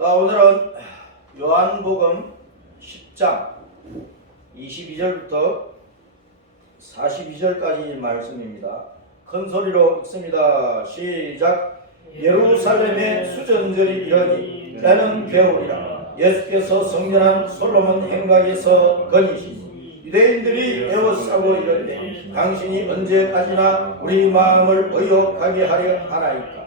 자, 오늘은 요한복음 10장 22절부터 42절까지 말씀입니다. 큰 소리로 읽습니다. 시작. 예루살렘의 수전절이 이르니 때는 겨울이라. 예수께서 성전한 솔로몬 행각에서 거니시니 유대인들이 에워싸고 이르되 당신이 언제까지나 우리 마음을 의욕하게 하려 하나이까.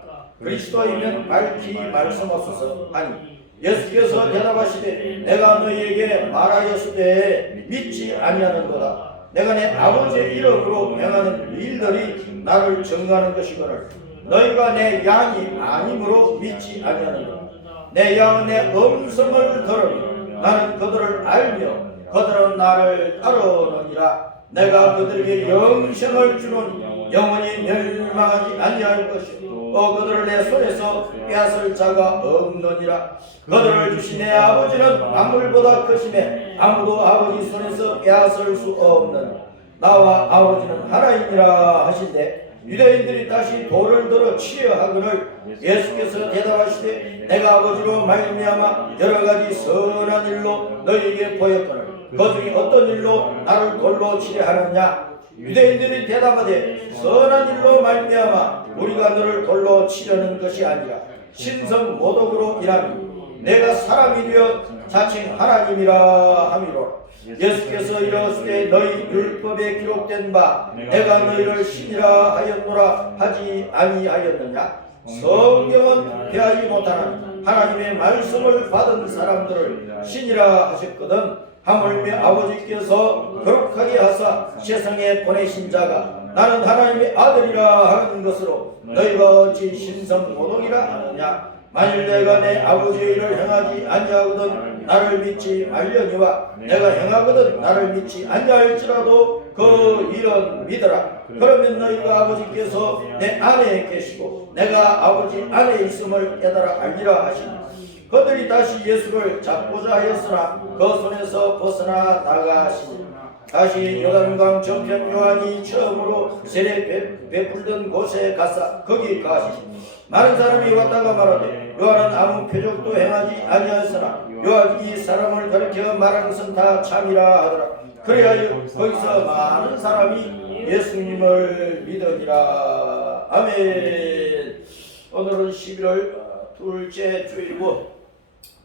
그리스도이면 밝히 말씀하소서 하니 예수께서 대답하시되 내가 너희에게 말하였으되 믿지 아니하는도다. 내가 내 아버지의 이름으로 행하는 일들이 나를 증거하는 것이거늘 너희가 내 양이 아니므로 믿지 아니하는도다. 내 양은 내 음성을 들으니 나는 그들을 알며 그들은 나를 따르느니라. 내가 그들에게 영생을 주노니 영원히 멸망하지 아니할 것이요 그들을 내 손에서 빼앗을 자가 없느니라. 그들을 주신 내 아버지는 만물보다 크시매 아무도 아버지 손에서 빼앗을 수 없는 나와 아버지는 하나이니라 하신대 유대인들이 다시 돌을 들어 치려 하거늘 예수께서 대답하시되 내가 아버지로 말미암아 여러가지 선한 일로 너희에게 보였거늘 그 중에 어떤 일로 나를 돌로 치려 하느냐. 유대인들이 대답하되 선한 일로 말미암아 우리가 너를 돌로 치려는 것이 아니라 신성 모독으로 일하니 내가 사람이 되어 자칭 하나님이라 함이로라. 예수께서 이르시되 너희 율법에 기록된 바 내가 너희를 신이라 하였노라 하지 아니하였느냐. 성경은 피하지 못하는 하나님의 말씀을 받은 사람들을 신이라 하셨거든 하물며 아버지께서 거룩하게 하사 세상에 보내신 자가 나는 하나님의 아들이라 하는 것으로 너희가 어찌 신성모독이라 하느냐. 만일 내가 내 아버지의 일을 행하지 아니하거든 나를 믿지 말려니와 내가 행하거든 나를 믿지 아니할지라도 그 일은 믿어라. 그러면 너희가 아버지께서 내 안에 계시고 내가 아버지 안에 있음을 깨달아 알리라 하시니 그들이 다시 예수를 잡고자 하였으나 그 손에서 벗어나 나가시니 다시 요단강 저편 요한이 처음으로 세례 베풀던 곳에 가사 거기 가시니 많은 사람이 왔다가 말하되 요한은 아무 표적도 행하지 아니하였으나 요한이 이 사람을 가리켜 말한 것은 다 참이라 하더라. 그래야 거기서 많은 사람이 예수님을 믿으니라. 아멘. 오늘은 11월 둘째 주일이고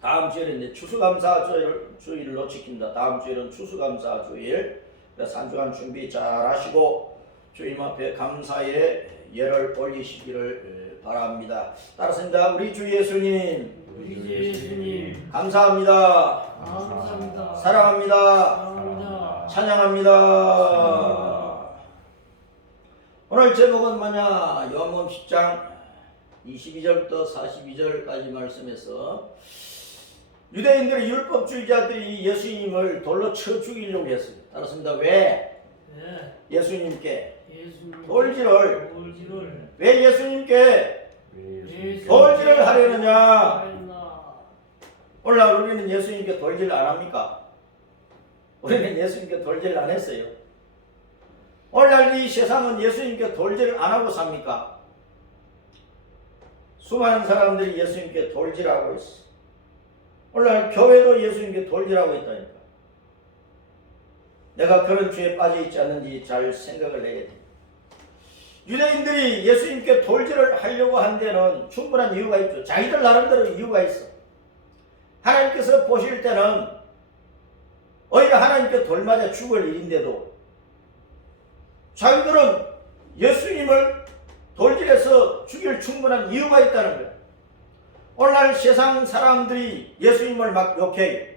다음 주에는 이제 추수감사 주일을 놓치킨다. 다음 주에는 추수감사 주일. 그래서 한 주간 준비 잘 하시고 주님 앞에 감사의 예를 올리시기를 바랍니다. 따라서입니다. 우리 주 예수님, 감사합니다. 감사합니다. 사랑합니다. 찬양합니다. 오늘 제목은 뭐냐? 요한복음 10장 22절부터 42절까지 말씀에서 유대인들의 율법주의자들이 예수님을 돌로 쳐 죽이려고 했어요. 따랐습니다. 왜? 예수님께 돌질을 왜 예수님께 돌질을 하려느냐? 오늘날 우리는 예수님께 돌질 안 합니까? 우리는 예수님께 돌질 안 했어요. 오늘날 이 세상은 예수님께 돌질을 안 하고 삽니까? 수많은 사람들이 예수님께 돌질하고 있어. 오늘날 교회도 예수님께 돌질하고 있다니까. 내가 그런 죄에 빠져 있지 않는지 잘 생각을 해야 돼. 유대인들이 예수님께 돌질을 하려고 한 데는 충분한 이유가 있죠. 자기들 나름대로 이유가 있어. 하나님께서 보실 때는 오히려 하나님께 돌맞아 죽을 일인데도 자기들은 예수님을 돌질해서 죽일 충분한 이유가 있다는 거야. 오늘날 세상 사람들이 예수님을 막 욕해요.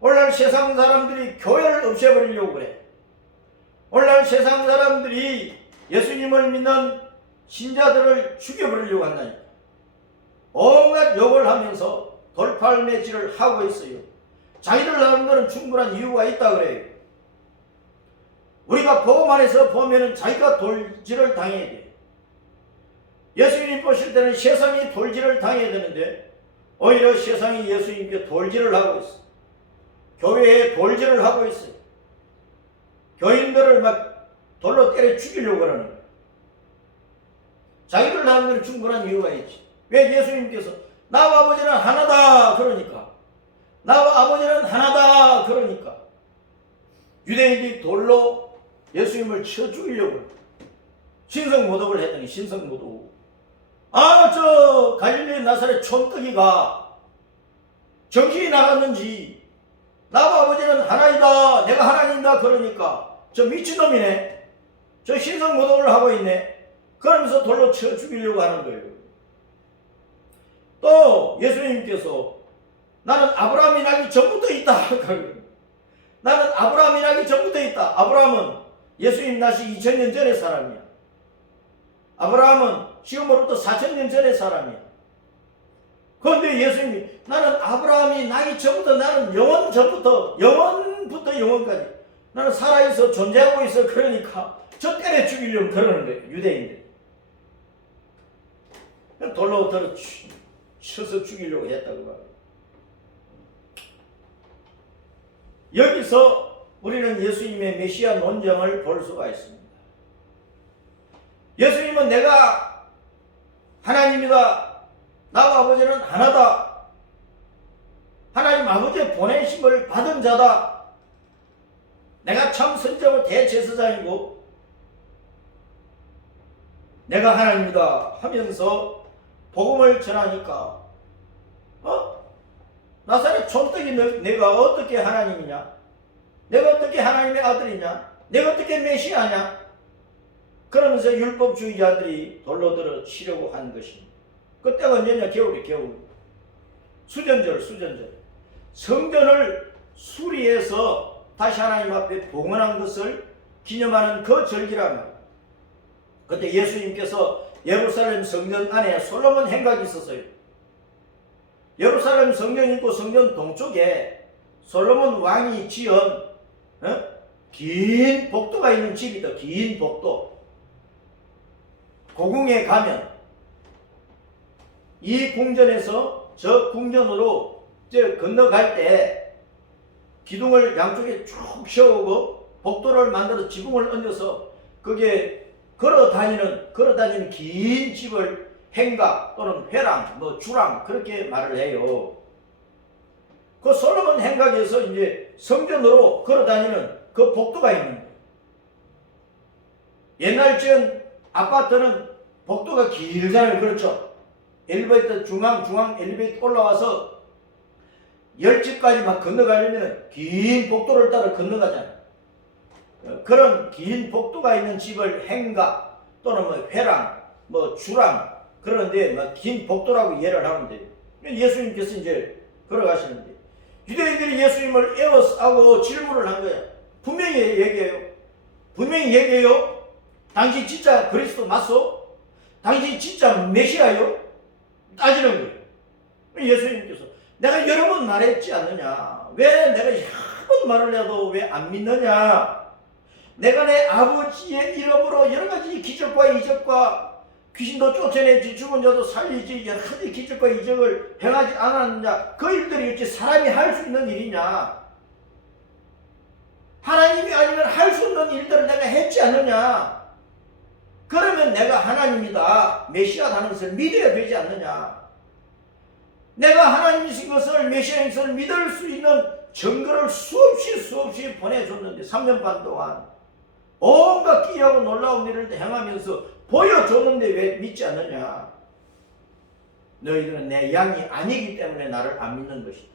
오늘날 세상 사람들이 교회를 없애버리려고 그래. 오늘날 세상 사람들이 예수님을 믿는 신자들을 죽여버리려고 한다니까. 온갖 욕을 하면서 돌팔매질을 하고 있어요. 자기들 나름대로는 충분한 이유가 있다 그래요. 우리가 복음 안에서 보면은 자기가 돌질을 당해야 돼. 예수님 보실 때는 세상이 돌질을 당해야 되는데 오히려 세상이 예수님께 돌질을 하고 있어. 교회에 돌질을 하고 있어요. 교인들을 막 돌로 때려 죽이려고 하는 거예요. 자기들 나름대로 충분한 이유가 있지. 왜 예수님께서 나와 아버지는 하나다 그러니까, 나와 아버지는 하나다 그러니까 유대인들이 돌로 예수님을 쳐 죽이려고 신성모독을 했더니, 신성모독, 저 갈릴리 나사렛 촌뜨기가 정신이 나갔는지 나와 아버지는 하나이다, 내가 하나님이다 그러니까 저 미친놈이네, 저 신성모독을 하고 있네, 그러면서 돌로 쳐 죽이려고 하는 거예요. 또 예수님께서 나는 아브라함이 나기 전부터 있다. 나는 아브라함이 나기 전부터 있다. 아브라함은 예수님 나시 2000년 전의 사람이야. 아브라함은 지금으로부터 4000년 전의 사람이야. 그런데 예수님이 나는 아브라함이 나기 전부터, 나는 영원 전부터, 영원부터 영원까지 나는 살아있어 존재하고 있어. 그러니까 저 때려 죽이려고 그러는 거예요, 유대인들. 돌로 들어 쳐서 죽이려고 했다고 말해요. 여기서 우리는 예수님의 메시아 논쟁을 볼 수가 있습니다. 예수님은 내가 하나님이다, 나와 아버지는 하나다, 하나님 아버지의 보내심을 받은 자다, 내가 참 선지자고 대제사장이고 내가 하나님이다 하면서 복음을 전하니까 나사렛 촌뜨기 내가 어떻게 하나님이냐, 내가 어떻게 하나님의 아들이냐, 내가 어떻게 메시아냐, 그러면서 율법주의자들이 돌로 들어 치려고 한 것입니다. 그때가 언제냐? 겨울이 겨울. 수전절. 성전을 수리해서 다시 하나님 앞에 봉헌한 것을 기념하는 그 절기란 말이에요. 그때 예수님께서 예루살렘 성전 안에 솔로몬 행각이 있었어요. 예루살렘 성전이 있고 성전 동쪽에 솔로몬 왕이 지은 긴 복도가 있는 집이다. 긴 복도. 고궁에 가면 이 궁전에서 저 궁전으로 건너갈 때 기둥을 양쪽에 쭉 세우고 복도를 만들어 지붕을 얹어서 그게 걸어 다니는 긴 집을 행각 또는 회랑, 주랑 그렇게 말을 해요. 그 솔로몬 행각에서 이제 성전으로 걸어 다니는 그 복도가 있는 거예요. 옛날 지은 아파트는 복도가 길잖아요. 그렇죠? 엘리베이터 중앙 엘리베이터 올라와서 10집까지 막 건너가려면 긴 복도를 따라 건너가잖아요. 그런 긴 복도가 있는 집을 행각 또는 회랑, 주랑 그런데 긴 복도라고 이해를 하면 돼요. 예수님께서 이제 걸어가시는데 유대인들이 예수님을 에워싸고 질문을 한 거예요. 분명히 얘기해요. 당신 진짜 그리스도 맞소? 당신 진짜 메시아요? 따지는 거예요. 예수님께서 내가 여러 번 말했지 않느냐? 왜 내가 한 번 말을 해도 왜 안 믿느냐? 내가 내 아버지의 이름으로 여러 가지 기적과 이적과 귀신도 쫓아내지 죽은 자도 살리지 여러 가지 기적과 이적을 행하지 않았느냐? 그 일들이 어찌 사람이 할 수 있는 일이냐? 하나님이 아니면 할 수 없는 일들을 내가 했지 않느냐? 그러면 내가 하나님이다, 메시아다는 것을 믿어야 되지 않느냐? 내가 하나님이신 것을, 메시아인 것을 믿을 수 있는 증거를 수없이 보내줬는데 3년 반 동안 온갖 기이하고 놀라운 일을 행하면서 보여줬는데 왜 믿지 않느냐? 너희들은 내 양이 아니기 때문에 나를 안 믿는 것이다.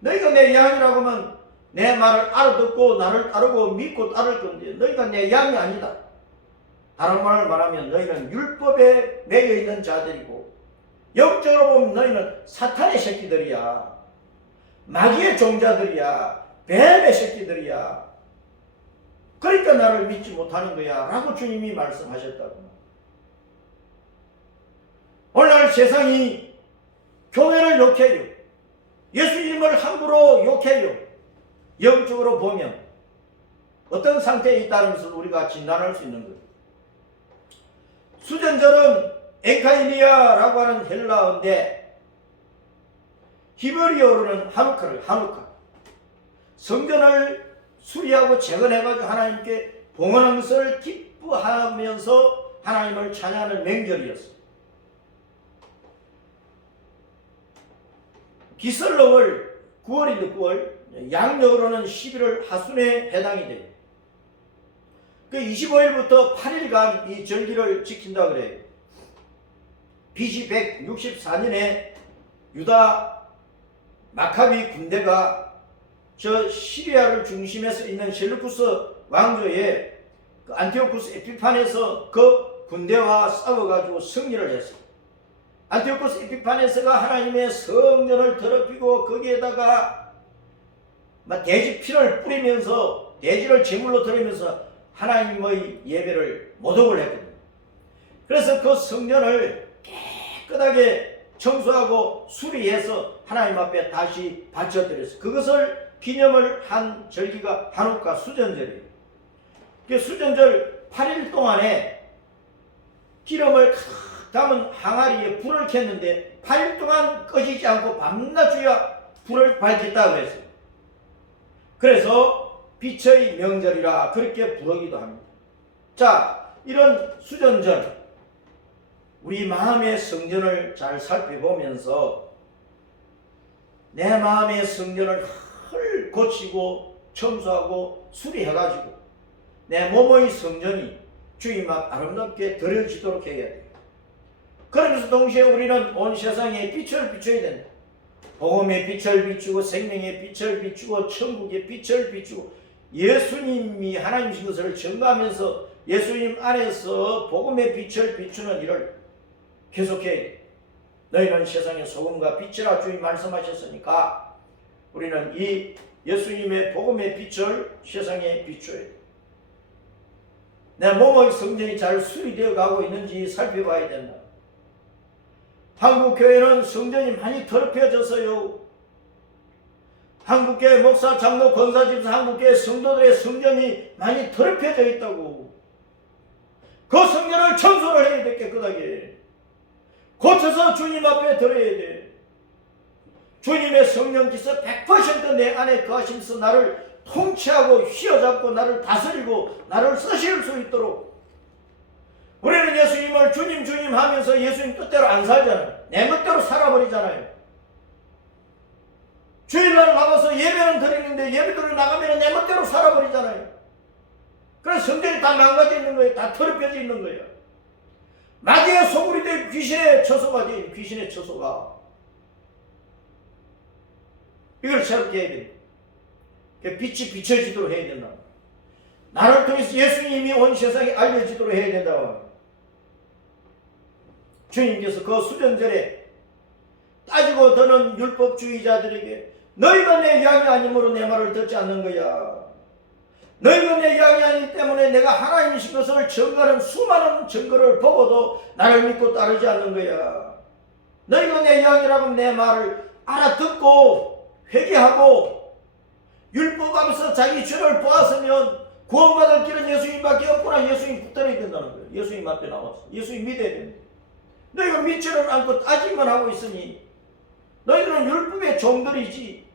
너희가 내 양이라고 하면 내 말을 알아듣고 나를 따르고 믿고 따를 건데 너희가 내 양이 아니다. 다른 말을 말하면 너희는 율법에 매여 있는 자들이고 영적으로 보면 너희는 사탄의 새끼들이야. 마귀의 종자들이야. 뱀의 새끼들이야. 그러니까 나를 믿지 못하는 거야 라고 주님이 말씀하셨다고. 오늘날 세상이 교회를 욕해요. 예수님을 함부로 욕해요. 영적으로 보면 어떤 상태에 있다는 것을 우리가 진단할 수 있는 거예요. 수전절은 엔카이니아라고 하는 헬라어인데 히브리어로는 하누카. 성전을 수리하고 재건해가지고 하나님께 봉헌한 것을 기뻐하면서 하나님을 찬양하는 명절이었어요. 기슬러월 9월인데 9월, 양력으로는 11월 하순에 해당이 돼요. 그 25일부터 8일간 이 절기를 지킨다 그래요. BC 164년에 유다 마카비 군대가 저 시리아를 중심에서 있는 셀루쿠스 왕조의 그 안티오쿠스 에피파네스 그 군대와 싸워가지고 승리를 했어요. 안티오쿠스 에피파네스가 하나님의 성전을 더럽히고 거기에다가 막 돼지 피를 뿌리면서 돼지를 제물로 드리면서 하나님의 예배를 모독을 했거든요. 그래서 그 성전을 깨끗하게 청소하고 수리해서 하나님 앞에 다시 바쳐드렸어요. 그것을 기념을 한 절기가 한우카 수전절이에요. 그 수전절 8일 동안에 기름을 가득 담은 항아리에 불을 켰는데 8일 동안 꺼지지 않고 밤낮주야 불을 밝혔다 그랬어요. 그래서 빛의 명절이라 그렇게 부르기도 합니다. 자, 이런 수전절 우리 마음의 성전을 잘 살펴보면서 내 마음의 성전을 헐 고치고 청소하고 수리해가지고 내 몸의 성전이 주님 앞 아름답게 드려지도록 해야 돼요. 그러면서 동시에 우리는 온 세상에 빛을 비춰야 된다. 복음의 빛을 비추고 생명의 빛을 비추고 천국의 빛을 비추고 예수님이 하나님이신 것을 증거하면서 예수님 안에서 복음의 빛을 비추는 일을 계속해야 돼. 너희는 세상의 소금과 빛이라 주님 말씀하셨으니까 우리는 이 예수님의 복음의 빛을 세상에 비춰야 돼. 내 몸의 성전이 잘 수리되어 가고 있는지 살펴봐야 된다. 한국교회는 성전이 많이 더럽혀졌어요. 한국교회 목사, 장로, 권사, 집사, 한국교회 성도들의 성전이 많이 더럽혀져 있다고. 그 성전을 청소를 해야 돼. 깨끗하게 고쳐서 주님 앞에 드려야 돼. 주님의 성령께서 100% 내 안에 거하시면서 나를 통치하고 휘어잡고 나를 다스리고 나를 쓰실 수 있도록. 우리는 예수님을 주님 주님 하면서 예수님 뜻대로 안 살잖아요. 내 멋대로 살아버리잖아요. 주일날 나가서 예배는 드리는데 예배드리러 나가면 내 멋대로 살아버리잖아요. 그래서 성전이 다 망가져 있는 거예요. 다 더럽혀져 있는 거예요. 마귀의 소굴이 돼 귀신의 처소가 돼. 귀신의 처소가. 이걸 새롭게 해야 됩니다. 빛이 비춰지도록 해야 된다. 나를 통해서 예수님이 온 세상에 알려지도록 해야 된다. 주님께서 그 수전절에 따지고 드는 율법주의자들에게 너희가 내 양이 아니므로 내 말을 듣지 않는 거야. 너희가 내 양이 아니기 때문에 내가 하나님이신 것을 증거하는 수많은 증거를 보고도 나를 믿고 따르지 않는 거야. 너희가 내 양이라고 내 말을 알아듣고 회개하고 율법 앞에서 자기 죄를 보았으면 구원받을 길은 예수님밖에 없구나. 예수님 붙들어야 된다는 거예요. 예수님 앞에 나와서 예수님 믿어야 됩니다. 너희가 믿지는 않고 따지기만 하고 있으니 너희들은 율법의 종들이지.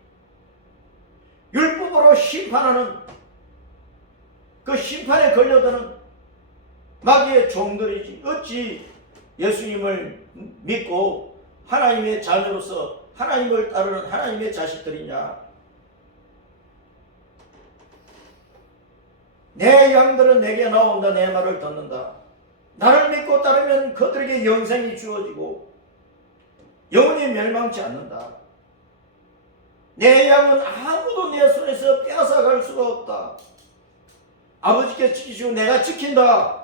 율법으로 심판하는 그 심판에 걸려드는 마귀의 종들이지. 어찌 예수님을 믿고 하나님의 자녀로서 하나님을 따르는 하나님의 자식들이냐. 내 양들은 내게 나온다. 내 말을 듣는다. 나를 믿고 따르면 그들에게 영생이 주어지고 영원히 멸망치 않는다. 내 양은 아무도 내 손에서 빼앗아갈 수가 없다. 아버지께 지키시고 내가 지킨다.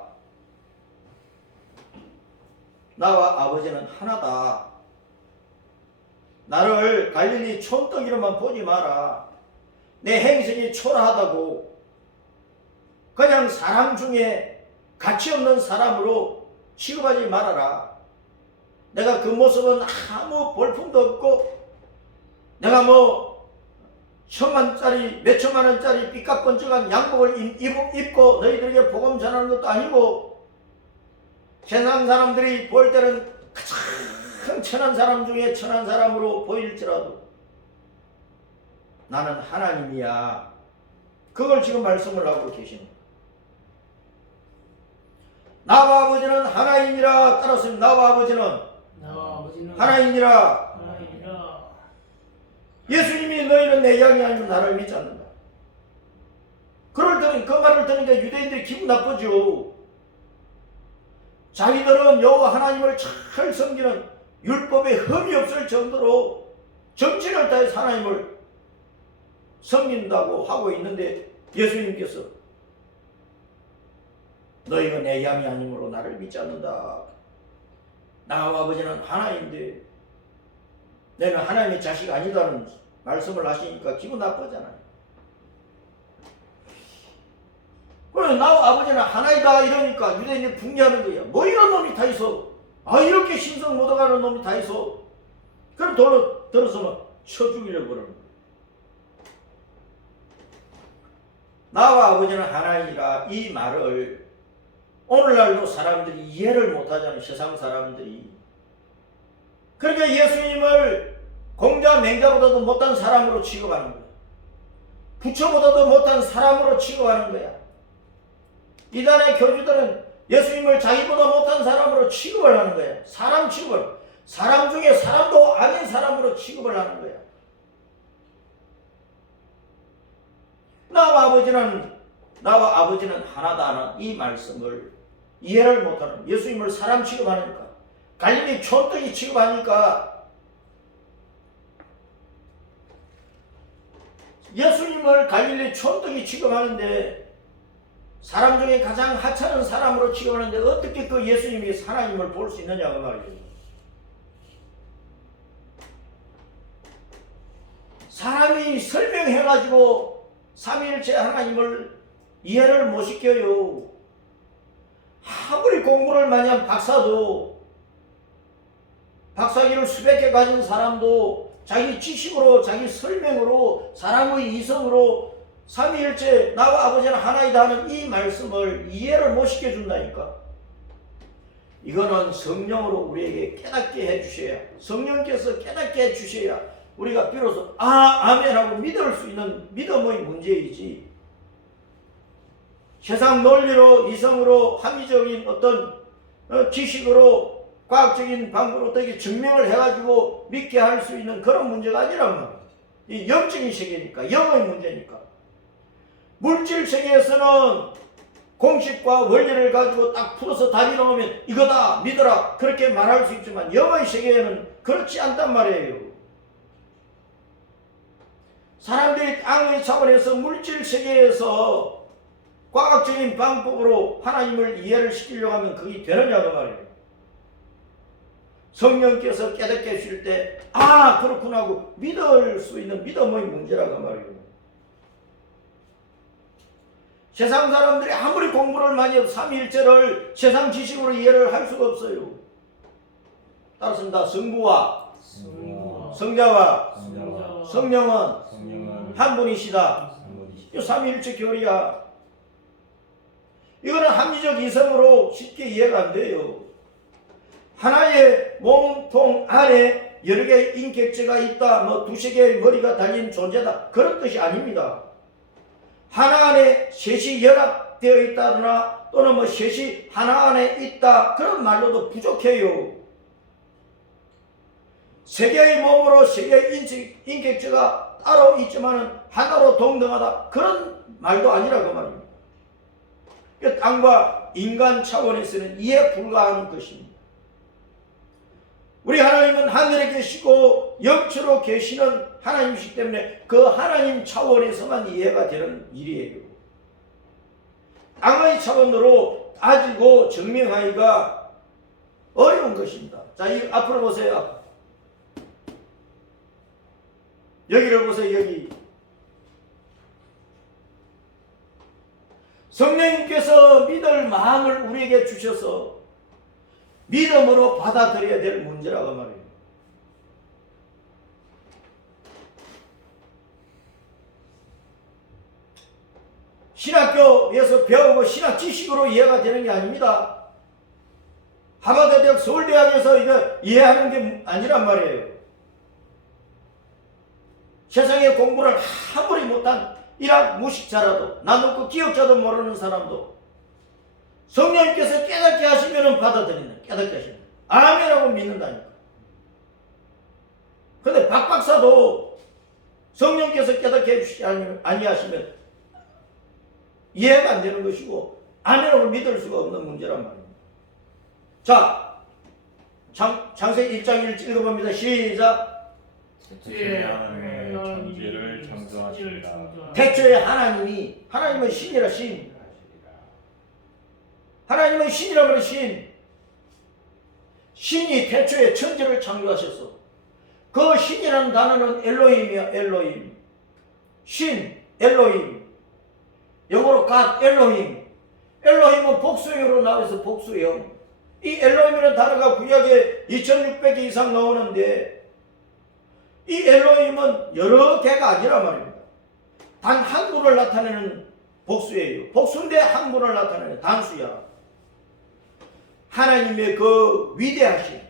나와 아버지는 하나다. 나를 갈릴리 촌떡이로만 보지 마라. 내 행색이 초라하다고 그냥 사람 중에 가치 없는 사람으로 취급하지 말아라. 내가 그 모습은 아무 볼품도 없고 내가 뭐 천만짜리 몇천만 원짜리 삐까뻔쩍한 양복을 입고 너희들에게 복음 전하는 것도 아니고 세상 사람들이 볼 때는 가장 천한 사람 중에 천한 사람으로 보일지라도 나는 하나님이야. 그걸 지금 말씀을 하고 계십니다. 나와 아버지는 하나님이라. 따라서 나와 아버지는 하나님이라. 예수님이 너희는 내 양이 아니면 나를 믿지 않는다. 그 말을 들으니까 유대인들이 기분 나쁘죠. 자기들은 여호와 하나님을 잘 섬기는 율법에 흠이 없을 정도로 정신을 다해서 하나님을 섬긴다고 하고 있는데 예수님께서 너희가 내 양이 아니므로 나를 믿지 않는다. 나와 아버지는 하나인데 너는 하나님의 자식 아니다는 말씀을 하시니까 기분 나쁘잖아요. 그래 나와 아버지는 하나이다 이러니까 유대인이 붕괴하는 거야. 뭐 이런 놈이 다 있어. 이렇게 신성 못 얻어가는 놈이 다 있어. 그럼 돌로 들어서 막 쳐 죽이려고 그러는 거야. 나와 아버지는 하나이라 이 말을 오늘날도 사람들이 이해를 못하잖아요. 세상 사람들이. 그러니까 예수님을 공자 맹자보다도 못한 사람으로 취급하는 거야. 부처보다도 못한 사람으로 취급하는 거야. 이단의 교주들은 예수님을 자기보다 못한 사람으로 취급을 하는 거야. 사람 취급을. 사람 중에 사람도 아닌 사람으로 취급을 하는 거야. 나와 아버지는 하나다는 이 말씀을 이해를 못하는, 예수님을 사람 취급하니까, 갈릴리 촌뜨기 취급하니까, 예수님을 갈릴리 촌뜨기 취급하는데 사람 중에 가장 하찮은 사람으로 취급하는데 어떻게 그 예수님이 하나님을 볼 수 있느냐고 말이에요. 사람이 설명해가지고 삼위일체 하나님을 이해를 못 시켜요. 아무리 공부를 많이 한 박사도, 박사기를 수백 개 가진 사람도 자기 지식으로, 자기 설명으로, 사람의 이성으로 삼위일체 나와 아버지는 하나이다 하는 이 말씀을 이해를 못 시켜준다니까. 이거는 성령으로 우리에게 깨닫게 해주셔야, 성령께서 깨닫게 해주셔야 우리가 비로소 아멘하고 믿을 수 있는 믿음의 문제이지, 세상 논리로, 이성으로, 합리적인 어떤 지식으로, 과학적인 방법으로 어떻게 증명을 해가지고 믿게 할 수 있는 그런 문제가 아니란 말이에요. 이 영적인 세계니까, 영의 문제니까. 물질 세계에서는 공식과 원리를 가지고 딱 풀어서 답이 나오면 이거다 믿어라 그렇게 말할 수 있지만 영의 세계에는 그렇지 않단 말이에요. 사람들이 땅의 차원에서 물질 세계에서 과학적인 방법으로 하나님을 이해를 시키려고 하면 그게 되느냐고 말이에요. 성령께서 깨닫게 해주실 때 그렇구나 하고 믿을 수 있는 믿음의 문제라고 말이에요. 세상 사람들이 아무리 공부를 많이 해도 삼위일체를 세상 지식으로 이해를 할 수가 없어요. 따라서 다 성부와 성자와 성령은 한 분이시다. 이 삼위일체 교리야. 이거는 합리적 이성으로 쉽게 이해가 안 돼요. 하나의 몸통 안에 여러 개의 인격체가 있다, 두세 개의 머리가 달린 존재다, 그런 뜻이 아닙니다. 하나 안에 셋이 연합되어 있다거나 또는 셋이 하나 안에 있다, 그런 말로도 부족해요. 세 개의 몸으로 세 개의 인격체가 따로 있지만 하나로 동등하다, 그런 말도 아니라고 말입니다. 땅과 인간 차원에서는 이해 불가한 것입니다. 우리 하나님은 하늘에 계시고 영체로 계시는 하나님이시기 때문에 그 하나님 차원에서만 이해가 되는 일이에요. 땅의 차원으로 따지고 증명하기가 어려운 것입니다. 자, 이 앞으로 보세요. 여기를 보세요. 여기 성령님께서 믿을 마음을 우리에게 주셔서 믿음으로 받아들여야 될 문제라고 말이에요. 신학교에서 배우고 신학 지식으로 이해가 되는 게 아닙니다. 하버드 대학, 서울대학에서 이거 이해하는 게 아니란 말이에요. 세상에 공부를 아무리 못한 일학 무식자라도, 나누고 기억자도 모르는 사람도 성령님께서 깨닫게 하시면 받아들인다. 깨닫게 하시면 아멘하고 믿는다니까. 근데 박 박사도 성령께서 깨닫게 해주시지 아니하시면 이해가 안 되는 것이고 아멘을 믿을 수가 없는 문제란 말입니다. 자, 창세기 1장 1절 읽어봅니다. 시작. 태초에 하나님의 천지를 창조하시니라. 태초에 하나님은 신이라. 신. 하나님은 신이라 말이야. 신이 태초에 천지를 창조하셨어. 그 신이라는 단어는 엘로힘이야. 엘로힘. 신, 엘로힘. 영어로 God, 엘로힘. 엘로힘은 복수형으로 나와서 복수형. 이 엘로힘이라는 단어가 구약에 2600개 이상 나오는데 이 엘로힘은 여러 개가 아니란 말입니다. 단 한 분을 나타내는 복수예요. 복수인데 한 분을 나타내는 단수야. 하나님의 그 위대하심,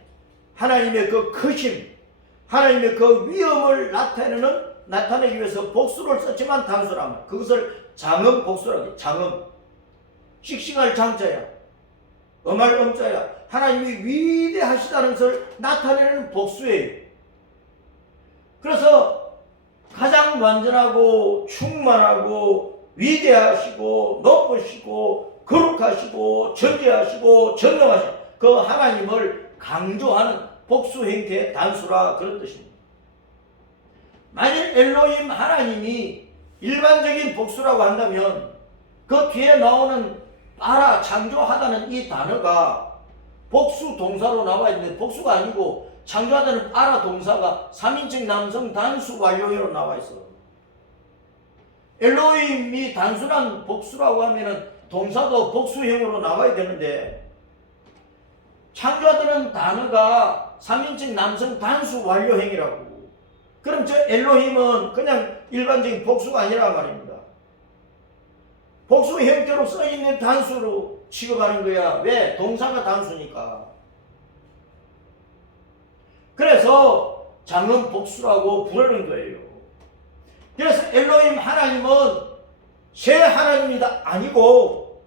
하나님의 그 크심, 하나님의 그 위엄을 나타내기 위해서 복수를 썼지만 단수란 말. 그것을 장엄 복수라고 해. 장엄. 씩씩할 장자야. 엄할 엄자야. 하나님이 위대하시다는 것을 나타내는 복수예요. 그래서 가장 완전하고 충만하고 위대하시고 높으시고 거룩하시고 전지하시고 전능하신 그 하나님을 강조하는 복수 형태의 단수라 그런 뜻입니다. 만일 엘로힘 하나님이 일반적인 복수라고 한다면 그 뒤에 나오는 바라 창조하다는 이 단어가 복수 동사로 나와 있는데 복수가 아니고 창조하다는 바라 동사가 3인칭 남성 단수 완료형으로 나와 있어. 엘로힘이 단순한 복수라고 하면은 동사도 복수형으로 나와야 되는데 창조하다는 단어가 3인칭 남성 단수 완료형이라고. 그럼 저 엘로힘은 그냥 일반적인 복수가 아니라 말입니다. 복수 형태로 써있는 단수로 취급하는 거야. 왜? 동사가 단수니까. 그래서 장엄 복수라고 부르는 거예요. 그래서 엘로힘 하나님은 새 하나님이다 아니고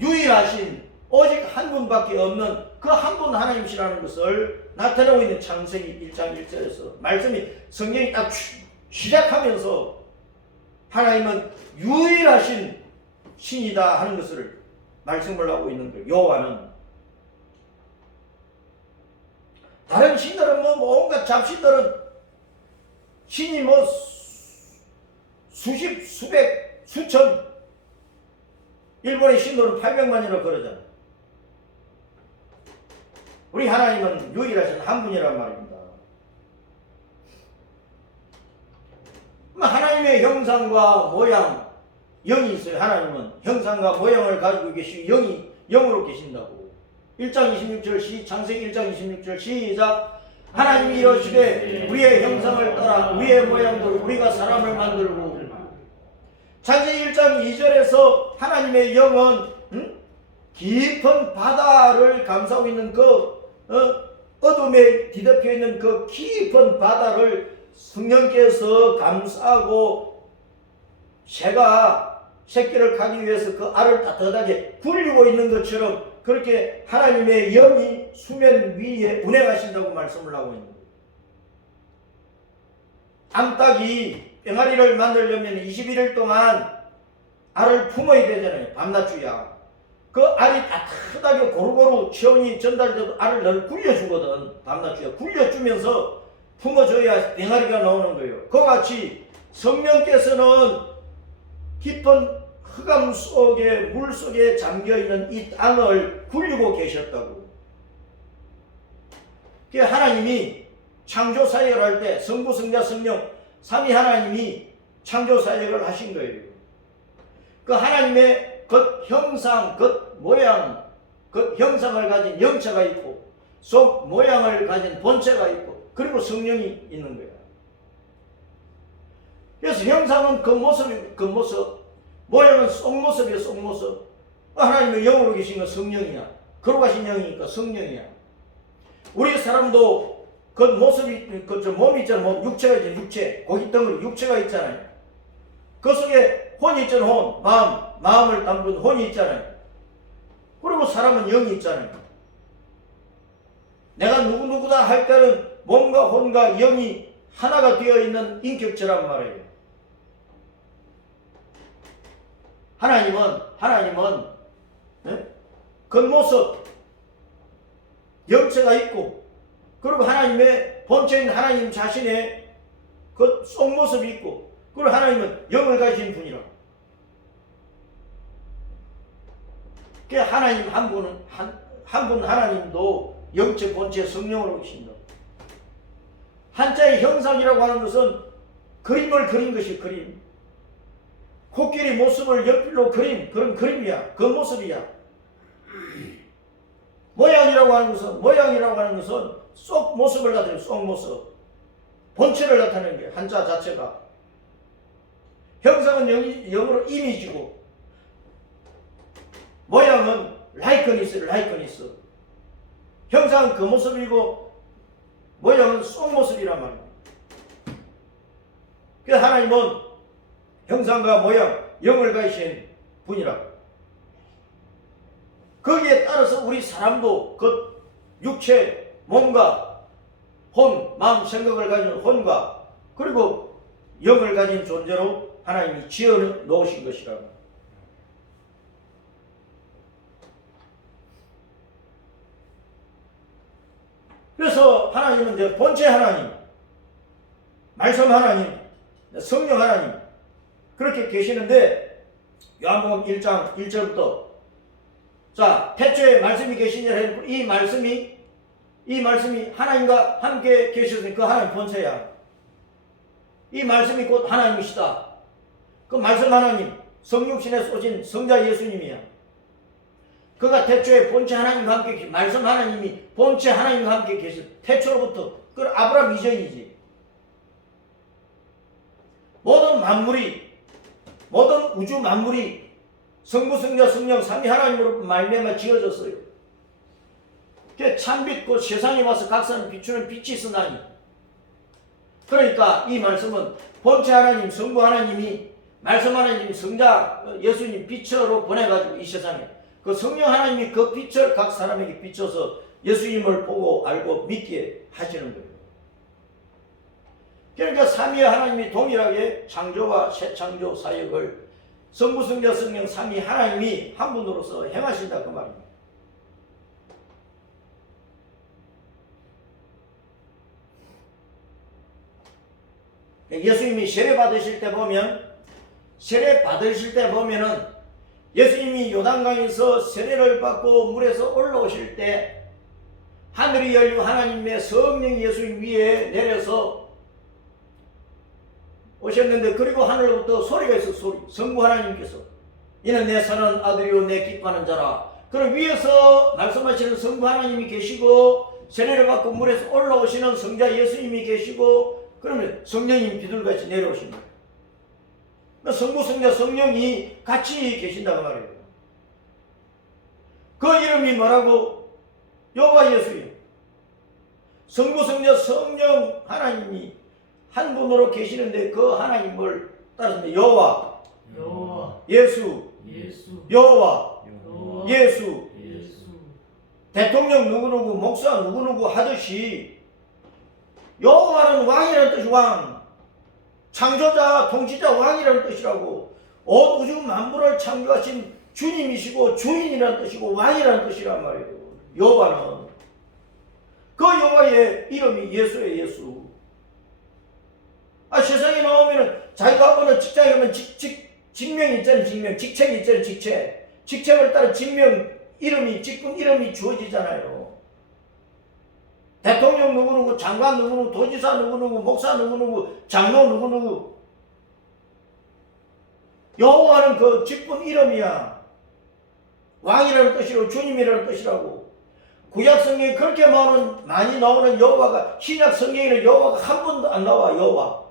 유일하신 오직 한 분밖에 없는 그 한 분 하나님이시라는 것을 나타내고 있는 창세기 1장 1절에서 말씀이 성경이 딱 시작하면서 하나님은 유일하신 신이다 하는 것을 말씀을 하고 있는 거예요. 여호와는. 다른 신들은 온갖 잡신들은 신이 수십, 수백, 수천, 일본의 신도는 800만이라고 그러잖아. 우리 하나님은 유일하신 한 분이란 말입니다. 하나님의 형상과 모양, 영이 있어요. 하나님은 형상과 모양을 가지고 계시고 영으로 계신다고. 1장 26절 창세기 1장 26절 시작. 하나님이 이러시되 우리의 형상을 따라 우리의 모양대로 우리가 사람을 만들고. 창세기 1장 2절에서 하나님의 영은 깊은 바다를 감싸고 있는 그 어둠에 뒤덮여 있는 그 깊은 바다를 성령께서 감싸고 새가 새끼를 가기 위해서 그 알을 따뜻하게 굴리고 있는 것처럼 그렇게 하나님의 영이 수면 위에 운행하신다고 말씀을 하고 있는 거예요. 암탉이 병아리를 만들려면 21일 동안 알을 품어야 되잖아요. 밤낮주야. 그 알이 따뜻하게 고루고루 체온이 전달돼도 알을 늘 굴려주거든. 밤낮주야. 굴려주면서 품어줘야 병아리가 나오는 거예요. 그와 같이 성령께서는 깊은 흑암 속에 물 속에 잠겨있는 이 땅을 굴리고 계셨다고. 하나님이 창조 사역을 할 때 성부 성자 성령 삼위 하나님이 창조 사역을 하신 거예요. 그 하나님의 그 형상, 그 모양, 그 형상을 가진 영체가 있고 속 모양을 가진 본체가 있고 그리고 성령이 있는 거예요. 그래서 형상은 겉모습이 겉모습, 모양은 속모습이야. 속모습. 하나님의 영으로 계신 건 성령이야. 거룩하신 영이니까 성령이야. 우리 사람도 겉모습이 몸이 있잖아. 육체가 있잖아. 육체, 고깃덩어리 육체가 있잖아요. 그 속에 혼이 있잖아. 혼, 마음을 담은 혼이 있잖아요. 그리고 사람은 영이 있잖아요. 내가 누구누구다 할 때는 몸과 혼과 영이 하나가 되어 있는 인격체란 말이에요. 하나님은 겉모습, 영체가 있고, 그리고 하나님의 본체인 하나님 자신의 그 속모습이 있고, 그리고 하나님은 영을 가진 분이라. 그 하나님 한 분 하나님도 영체, 본체, 성령으로 계신다. 한자의 형상이라고 하는 것은 그림을 그린 것이 그림. 코끼리 모습을 연필로 그린 그런 그림이야. 그 모습이야. 모양이라고 하는 것은 속 모습을 나타내는 속 모습. 본체를 나타내는 게 한자 자체가. 형상은 영어로 이미지고, 모양은 라이커니스. 형상은 그 모습이고, 모양은 속 모습이란 말입니다. 그래서 하나님은 형상과 모양, 영을 가지신 분이라. 거기에 따라서 우리 사람도 그 육체, 몸과 혼, 마음, 생각을 가진 혼과 그리고 영을 가진 존재로 하나님이 지어 놓으신 것이라. 그래서 하나님은 이제 본체 하나님, 말씀 하나님, 성령 하나님 그렇게 계시는데, 요한복음 1장 1절부터 자, 태초에 말씀이 계시니라 했고, 이 말씀이 하나님과 함께 계셨으니 그 하나님 본체야. 이 말씀이 곧 하나님이시다. 그 말씀 하나님, 성육신에서 오신 성자 예수님이야. 그가 태초에 본체 하나님과 함께 계시, 말씀 하나님이 본체 하나님과 함께 계신 태초로부터, 그 아브라함 이전이지. 모든 우주 만물이 성부, 성자, 성령, 삼위 하나님으로 말미암아 지어졌어요. 그 참빛 곧 세상에 와서 각선을 비추는 빛이 있으나니. 그러니까 이 말씀은 본체 하나님, 성부 하나님이, 말씀 하나님, 성자 예수님 빛으로 보내가지고 이 세상에 그 성령 하나님이 그 빛을 각 사람에게 비춰서 예수님을 보고 알고 믿게 하시는 거예요. 그러니까 삼위의 하나님이 동일하게 창조와 새 창조 사역을 성부, 성자, 성령, 삼위 하나님이 한 분으로서 행하신다 그 말입니다. 예수님이 세례 받으실 때 보면은 예수님이 요단강에서 세례를 받고 물에서 올라오실 때 하늘이 열리고 하나님의 성령이 예수님 위에 내려서 오셨는데, 그리고 하늘로부터 소리가 있어. 소리. 성부 하나님께서 이는 내 사랑하는 아들이요 내 기뻐하는 자라. 그럼 위에서 말씀하시는 성부 하나님이 계시고, 세례를 받고 물에서 올라오시는 성자 예수님이 계시고, 그러면 성령님 비둘같이 내려오신 거예요. 성부, 성자, 성령이 같이 계신다고 말이에요. 그 이름이 뭐라고? 여호와 예수예요. 성부, 성자, 성령 하나님이 한 분으로 계시는데, 그 하나님을 따라서 여호와, 예수, 여호와, 예수, 대통령 누구누구, 목사 누구누구 하듯이 여호와는 왕이라는 뜻이 왕, 창조자, 통치자, 왕이라는 뜻이라고. 온 우주 만물을 창조하신 주님이시고 주인이라는 뜻이고 왕이라는 뜻이란 말이에요. 여호와는 그 여호와의 이름이 예수예요. 예수. 세상에 나오면은 자기가 어느 직장에 가면 직명이 있잖아요. 직명, 직책이 있잖아요. 직책을 따라 직명 이름이, 직분 이름이 주어지잖아요. 대통령 누구누구, 장관 누구누구, 도지사 누구누구, 목사 누구누구, 장로 누구누구. 여호와는 그 직분 이름이야. 왕이라는 뜻이고 주님이라는 뜻이라고. 구약 성경에 그렇게 많이 나오는 여호와가, 신약 성경에는 여호와가 한 번도 안 나와. 여호와.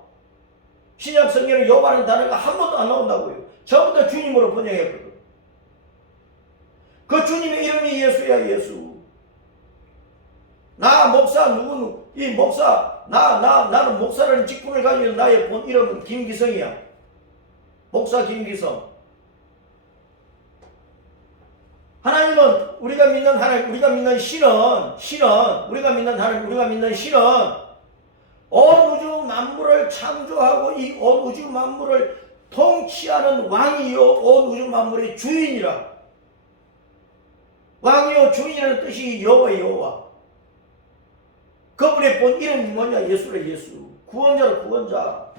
신약 성경에는 여호와라는 단어가 한 번도 안 나온다고요. 처음부터 주님으로 번역했거든. 그 주님의 이름이 예수야. 예수. 나 목사 누구누구, 이 목사, 나는 목사라는 직분을 가지고 나의 본 이름은 김기성이야. 목사 김기성. 하나님은 우리가 믿는 하나님, 우리가 믿는 신은 온 우주 만물을 창조하고 이 온 우주 만물을 통치하는 왕이요 온 우주 만물의 주인이라. 왕이요 주인이라는 뜻이 여호와예요, 여호와. 그분의 본 이름이 뭐냐? 예수래, 예수. 구원자로 구원자.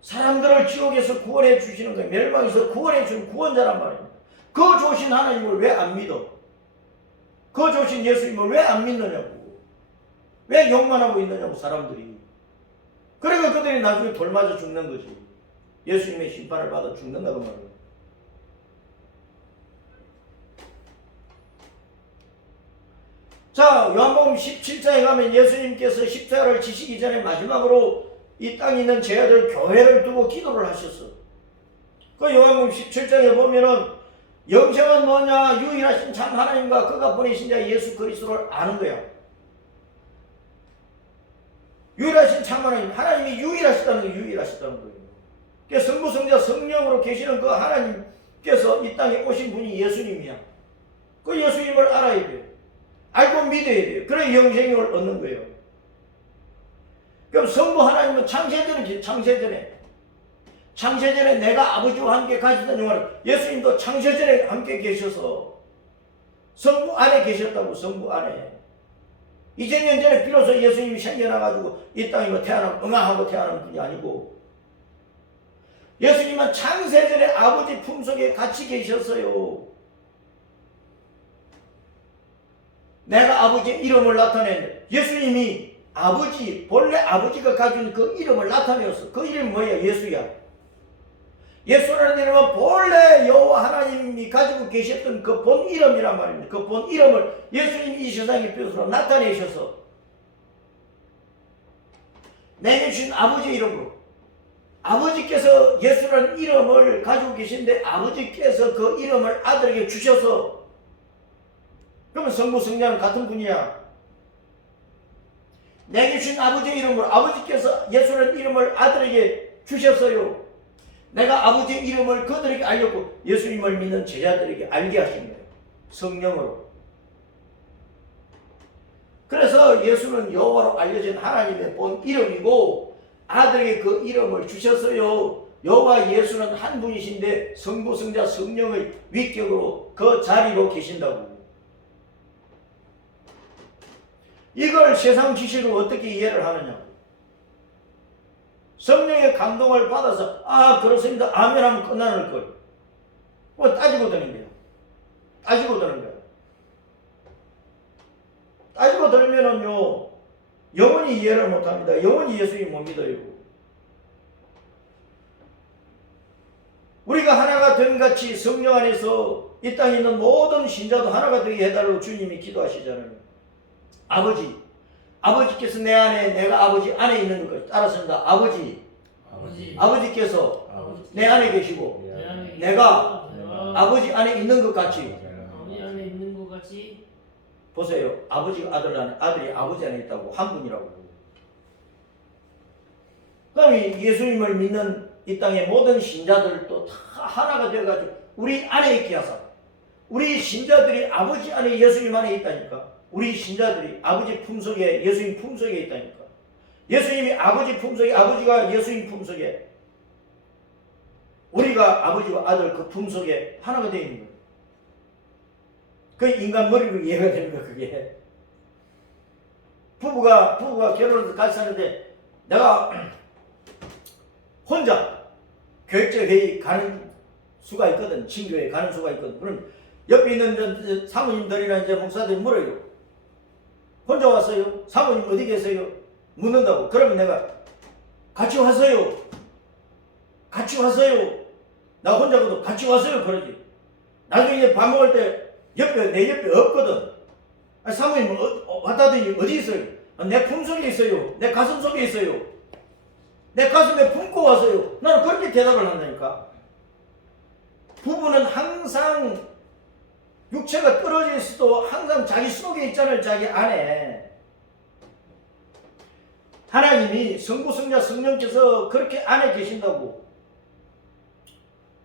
사람들을 지옥에서 구원해 주시는 거예요. 멸망에서 구원해 주는 구원자란 말입니다. 그 좋으신 하나님을 왜 안 믿어? 그 좋으신 예수님을 왜 안 믿느냐고. 왜 욕만 하고 있느냐고 사람들이. 그러니까 그들이 나중에 돌 맞아 죽는 거지. 예수님의 심판을 받아 죽는다고 말이에요. 자, 요한복음 17장에 가면 예수님께서 십자가를 지시기 전에 마지막으로 이 땅에 있는 제자들 교회를 두고 기도를 하셨어. 그 요한복음 17장에 보면은 영생은 뭐냐? 유일하신 참 하나님과 그가 보내신 자 예수 그리스도를 아는 거야. 유일하신 참 하나님, 하나님이 유일하시다는 게 유일하시다는 거예요. 그러니까 성부, 성자, 성령으로 계시는 그 하나님께서 이 땅에 오신 분이 예수님이야. 그 예수님을 알아야 돼요. 알고 믿어야 돼요. 그래 영생을 얻는 거예요. 그럼 성부 하나님은 창세전에 내가 아버지와 함께 가시던 영화를 예수님도 창세전에 함께 계셔서 성부 안에 계셨다고. 성부 안에 2000년 전에 비로소 예수님이 생겨나가지고 이 땅에 뭐 응아하고 태어난 분이 아니고 예수님은 창세전에 아버지 품속에 같이 계셨어요. 내가 아버지의 이름을 나타냈는데 예수님이 아버지, 본래 아버지가 가진 그 이름을 나타내었어. 그 이름이 뭐야? 예수야. 예수라는 이름은 본래 여호와 하나님이 가지고 계셨던 그 본 이름이란 말입니다. 그 본 이름을 예수님이 이 세상에 뼈스로 나타내셔서 내게 주신 아버지의 이름으로 아버지께서 예수라는 이름을 가지고 계신데 아버지께서 그 이름을 아들에게 주셔서 그러면 성부 성자는 같은 분이야. 내게 주신 아버지의 이름으로 아버지께서 예수라는 이름을 아들에게 주셨어요. 내가 아버지의 이름을 그들에게 알렸고 예수님을 믿는 제자들에게 알게 하신 거예요. 성령으로. 그래서 예수는 여호와로 알려진 하나님의 본 이름이고 아들에게 그 이름을 주셨어요. 여호와 예수는 한 분이신데 성부, 성자, 성령의 위격으로 그 자리로 계신다고. 이걸 세상 지식으로 어떻게 이해를 하느냐? 성령의 감동을 받아서 그렇습니다 아멘 하면 끝나는 걸 뭐 따지고 드는 거야. 따지고 드는 거야. 따지고 들면은요 영원히 이해를 못합니다. 영원히 예수님 못 믿어요. 우리가 하나가 된 같이 성령 안에서 이 땅에 있는 모든 신자도 하나가 되게 해달라고 주님이 기도하시잖아요. 아버지께서 내 안에, 내가 아버지 안에 있는 것 같이. 따라서입니다. 아버지께서 내 안에 계시고 내가 아버지 안에 있는 것 같이. 보세요. 아버지가 아들 안에, 아들이 아버지 안에 있다고. 한 분이라고. 그럼 예수님을 믿는 이 땅의 모든 신자들도 다 하나가 되어가지고 우리 안에 있게 하사. 우리 신자들이 아버지 안에 예수님 안에 있다니까. 우리 신자들이 아버지 품속에 예수님 품속에 있다니까. 예수님이 아버지 품속에, 아버지가 예수님 품속에, 우리가 아버지와 아들 그 품속에 하나가 되어 있는 거예요. 그 인간 머리로 이해가 되는 거야. 그게 부부가 결혼해서 같이 사는데 내가 혼자 교육적 회의 가는 수가 있거든. 친교회 가는 수가 있거든. 그럼 옆에 있는 사모님들이나 이제 목사들이 물어요. 혼자 왔어요? 사모님 어디 계세요? 묻는다고. 그러면 내가 같이 왔어요. 나 혼자거든. 같이 왔어요. 그러지. 나중에 이제 밥 먹을 때 내 옆에 없거든. 사모님 왔다더니 어디 있어요? 내 품속에 있어요. 내 가슴 속에 있어요. 내 가슴에 품고 왔어요. 나는 그렇게 대답을 한다니까. 부부는 항상 육체가 떨어져 있어도 항상 자기 속에 있잖아요. 자기 안에. 하나님이 성부, 성자, 성령께서 그렇게 안에 계신다고.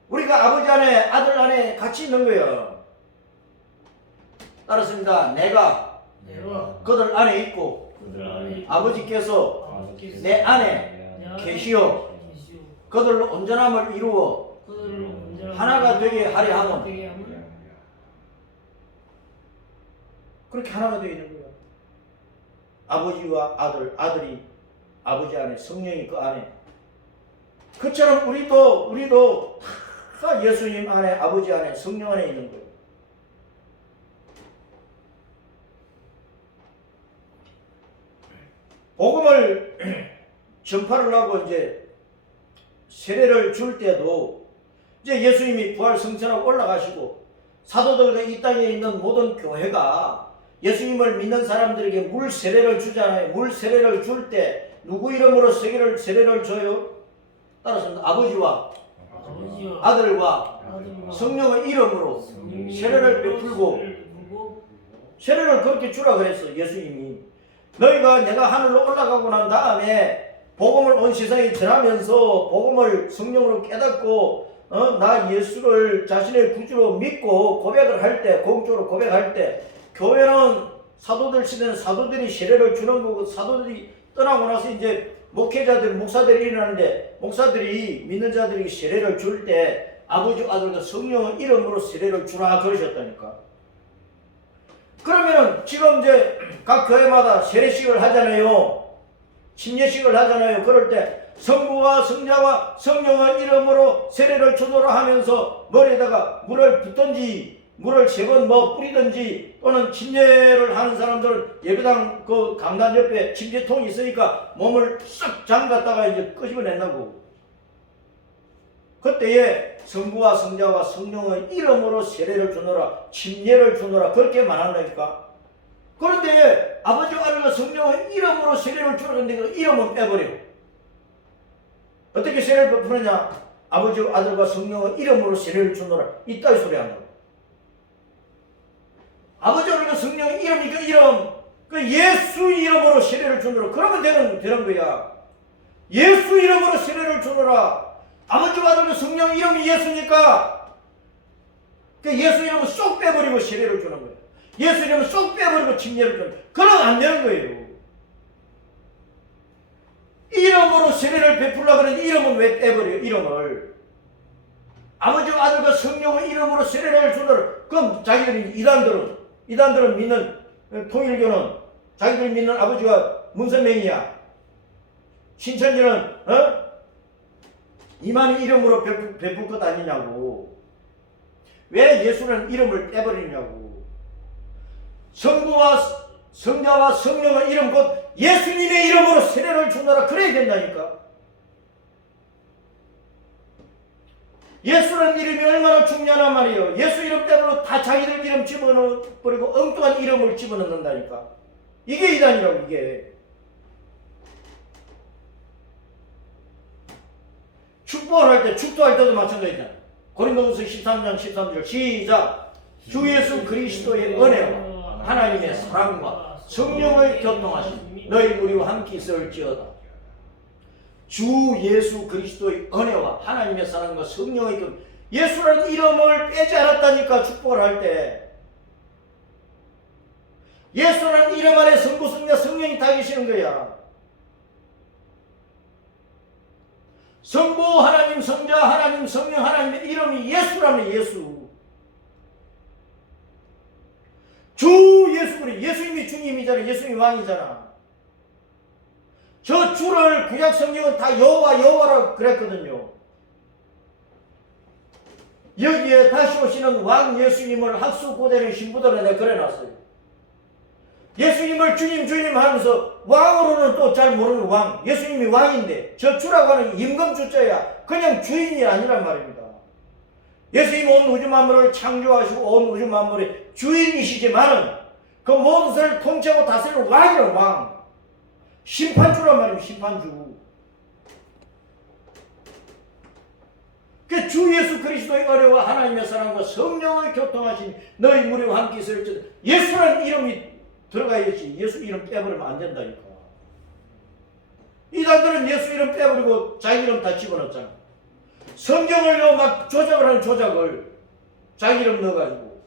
우리가 아버지 안에, 아들 안에 같이 있는 거예요. 따랐습니다. 내가 그들 안에 있고 그들 안에 아버지께서 아버지께서 내 안에 계시오. 그들로 온전함을 이루어 하나가 되게 하려 함은 그렇게 하나가 되어 있는 거예요. 아버지와 아들, 아들이 아버지 안에, 성령이 그 안에. 그처럼 우리도 다 예수님 안에, 아버지 안에, 성령 안에 있는 거예요. 복음을 전파를 하고 이제 세례를 줄 때도 이제 예수님이 부활 성천하고 올라가시고 사도들과 이 땅에 있는 모든 교회가 예수님을 믿는 사람들에게 물 세례를 주잖아요. 물 세례를 줄 때 누구 이름으로 세례를 줘요? 따라서 아버지와 아들과 성령의 이름으로 세례를 베풀고 세례를 그렇게 주라 그랬어. 예수님이 너희가 내가 하늘로 올라가고 난 다음에 복음을 온 세상에 전하면서 복음을 성령으로 깨닫고 나 예수를 자신의 구주로 믿고 고백을 할 때, 공적으로 고백할 때 교회는 사도들 시대는 사도들이 세례를 주는 거고 사도들이 떠나고 나서 이제 목회자들, 목사들이 일어나는데 목사들이 믿는 자들에게 세례를 줄 때 아버지, 아들과 성령의 이름으로 세례를 주라 그러셨다니까. 그러면은 지금 이제 각 교회마다 세례식을 하잖아요. 침례식을 하잖아요. 그럴 때 성부와 성자와 성령의 이름으로 세례를 주노라 하면서 머리에다가 물을 붓든지 물을 3번 뿌리든지 또는 침례를 하는 사람들은 예배당 그 강단 옆에 침례통이 있으니까 몸을 싹 잠갔다가 이제 끄집어낸다고. 그때에 성부와 성자와 성령의 이름으로 세례를 주노라, 침례를 주노라 그렇게 말한다니까. 그런데 아버지와 아들과 성령의 이름으로 세례를 주는데 그 이름은 빼버려. 어떻게 세례를 베푸느냐? 아버지와 아들과 성령의 이름으로 세례를 주노라 이따위 소리 한다고. 아버지와 아들과 성령의 이름이 그 이름, 그 예수 이름으로 세례를 주노라. 그러면 되는 거야. 예수 이름으로 세례를 주노라. 아버지와 아들과 성령 이름이 예수니까 그 예수 이름을 쏙 빼버리고 세례를 주는 거예요. 예수 이름을 쏙 빼버리고 침례를 주는 거예요. 그러면 안 되는 거예요. 이름으로 세례를 베풀려고 그러는데 이름은 왜 빼버려요? 이름을 아버지와 아들과 성령의 이름으로 세례를 주는. 그럼 자기들이 이단들은 믿는 통일교는 자기들이 믿는 아버지가 문선명이야. 신천지는 이만희 이름으로 베풀 것 아니냐고. 왜 예수는 이름을 빼버리냐고. 성부와 성자와 성령의 이름 곧 예수님의 이름으로 세례를 주노라 그래야 된다니까. 예수라는 이름이 얼마나 중요하단 말이에요. 예수 이름 때문에 다 자기들 이름 집어넣어버리고 엉뚱한 이름을 집어넣는다니까. 이게 이단이라고. 이게 축복을 할 때, 축도할 때도 마찬가지다. 고린도후서 13장 13절 시작. 주 예수 그리스도의 은혜와 하나님의 사랑과 성령의 교통하심 너희 우리와 함께 있을지어다. 주 예수 그리스도의 은혜와 하나님의 사랑과 성령의 교통. 예수라는 이름을 빼지 않았다니까. 축복을 할 때 예수라는 이름 안에 성부, 성자, 성령이 다 계시는 거야. 성부 하나님, 성자 하나님, 성령 하나님의 이름이 예수라면 예수. 주 예수 그리 예수님이 주님이잖아. 예수님이 왕이잖아. 저 주를 구약 성경은 다 여호와라고 그랬거든요. 여기에 다시 오시는 왕 예수님을 학수고대는 신부들은 내가 그래놨어요. 예수님을 주님 하면서 왕으로는 또 잘 모르는 왕. 예수님이 왕인데 저 주라고 하는 임금주자야. 그냥 주인이 아니란 말입니다. 예수님은 온 우주 만물을 창조하시고 온 우주 만물의 주인이시지만은 그 모든 것을 통치하고 다스리는 왕이란 왕. 심판주란 말입니다. 심판주. 그 주 예수 그리스도의 은혜와 하나님의 사랑과 성령의 교통하신 너희 무리와 함께 있을지어다. 예수라는 이름이 들어가야지. 예수 이름 빼버리면 안 된다니까. 이단들은 예수 이름 빼버리고 자기 이름 다 집어넣었잖아. 성경을 막 조작을 하는 조작을 자기 이름 넣어가지고.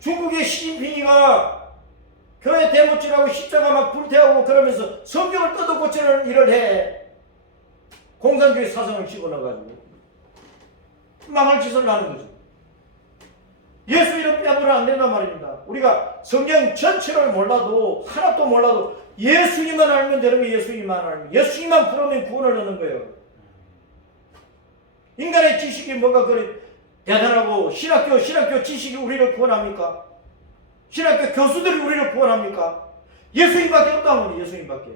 중국의 시진핑이가 교회 대못질하고 십자가 막 불태우고 그러면서 성경을 뜯어고치는 일을 해. 공산주의 사상을 집어넣어가지고 망할 짓을 하는 거죠. 예수 이름 빼버려 안 된단 말입니다. 우리가 성경 전체를 몰라도 하나도 몰라도 예수님만 알면 되는 거예요. 예수님만 알면, 예수님만 부르면 구원을 얻는 거예요. 인간의 지식이 뭐가 그래 대단하고 신학교 지식이 우리를 구원합니까? 신학교 교수들이 우리를 구원합니까? 예수님밖에 없다는 거예요. 예수님밖에.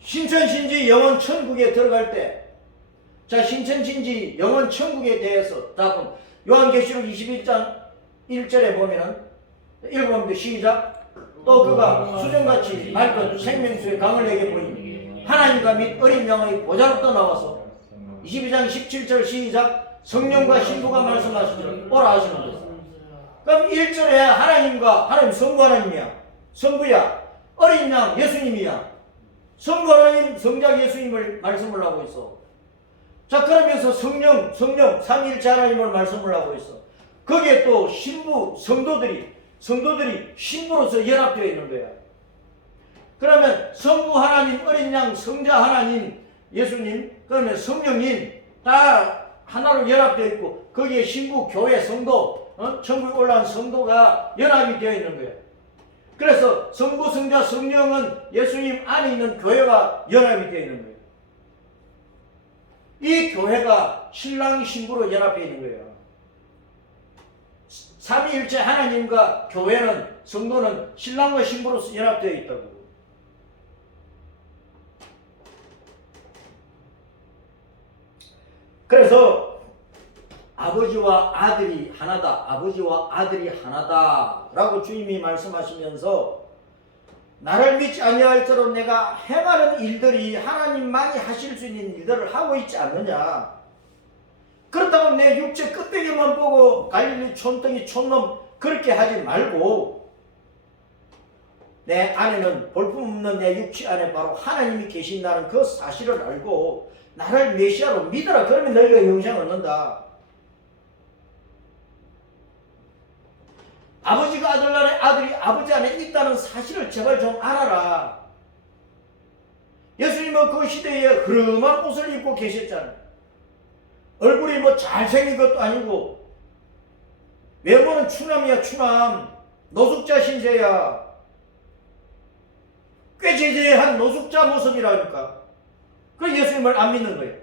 신천신지 영원 천국에 들어갈 때, 자, 신천신지 영원 천국에 대해서, 자, 그럼 요한계시록 21장 1절에 보면은, 읽어보면 시작. 또 그가 수정같이 맑은 생명수의 강을 내게 보이니 하나님과 및 어린 양의 보좌로부터 나와서 22장 17절 시작. 성령과 신부가 말씀하시기를 오라 하시는 거예요. 그럼 1절에 하나님 성부 하나님이야, 성부야, 어린 양 예수님이야. 성부 하나님 성자 예수님을 말씀을 하고 있어. 자, 그러면서 성령 삼위일체 하나님을 말씀을 하고 있어. 거기에 또 신부 성도들이 신부로서 연합되어 있는 거야. 그러면 성부 하나님, 어린 양, 성자 하나님, 예수님, 그러면 성령님 다 하나로 연합되어 있고 거기에 신부, 교회, 성도, 천국에 올라온 성도가 연합이 되어 있는 거예요. 그래서 성부, 성자, 성령은 예수님 안에 있는 교회가 연합이 되어 있는 거예요. 이 교회가 신랑, 신부로 연합되어 있는 거예요. 삼위일체 하나님과 교회는, 성도는 신랑과 신부로서 연합되어 있다고. 그래서 아버지와 아들이 하나다, 아버지와 아들이 하나다 라고 주님이 말씀하시면서 나를 믿지 아니할수록 내가 행하는 일들이 하나님만이 하실 수 있는 일들을 하고 있지 않느냐. 그렇다고 내 육체 껍데기만 보고 갈릴리 촌덩이 촌놈 그렇게 하지 말고 내 안에는 볼품없는 내 육체 안에 바로 하나님이 계신다는 그 사실을 알고 나를 메시아로 믿어라. 그러면 너희가 영생을 얻는다. 아버지가 아들 안에, 아들이 아버지 안에 있다는 사실을 제발 좀 알아라. 예수님은 그 시대에 흐름한 옷을 입고 계셨잖아요. 얼굴이 뭐 잘생긴 것도 아니고 외모는 추남이야, 추남. 노숙자 신세야. 꽤 제재한 노숙자 모습이라니까. 그 예수님을 안 믿는 거예요.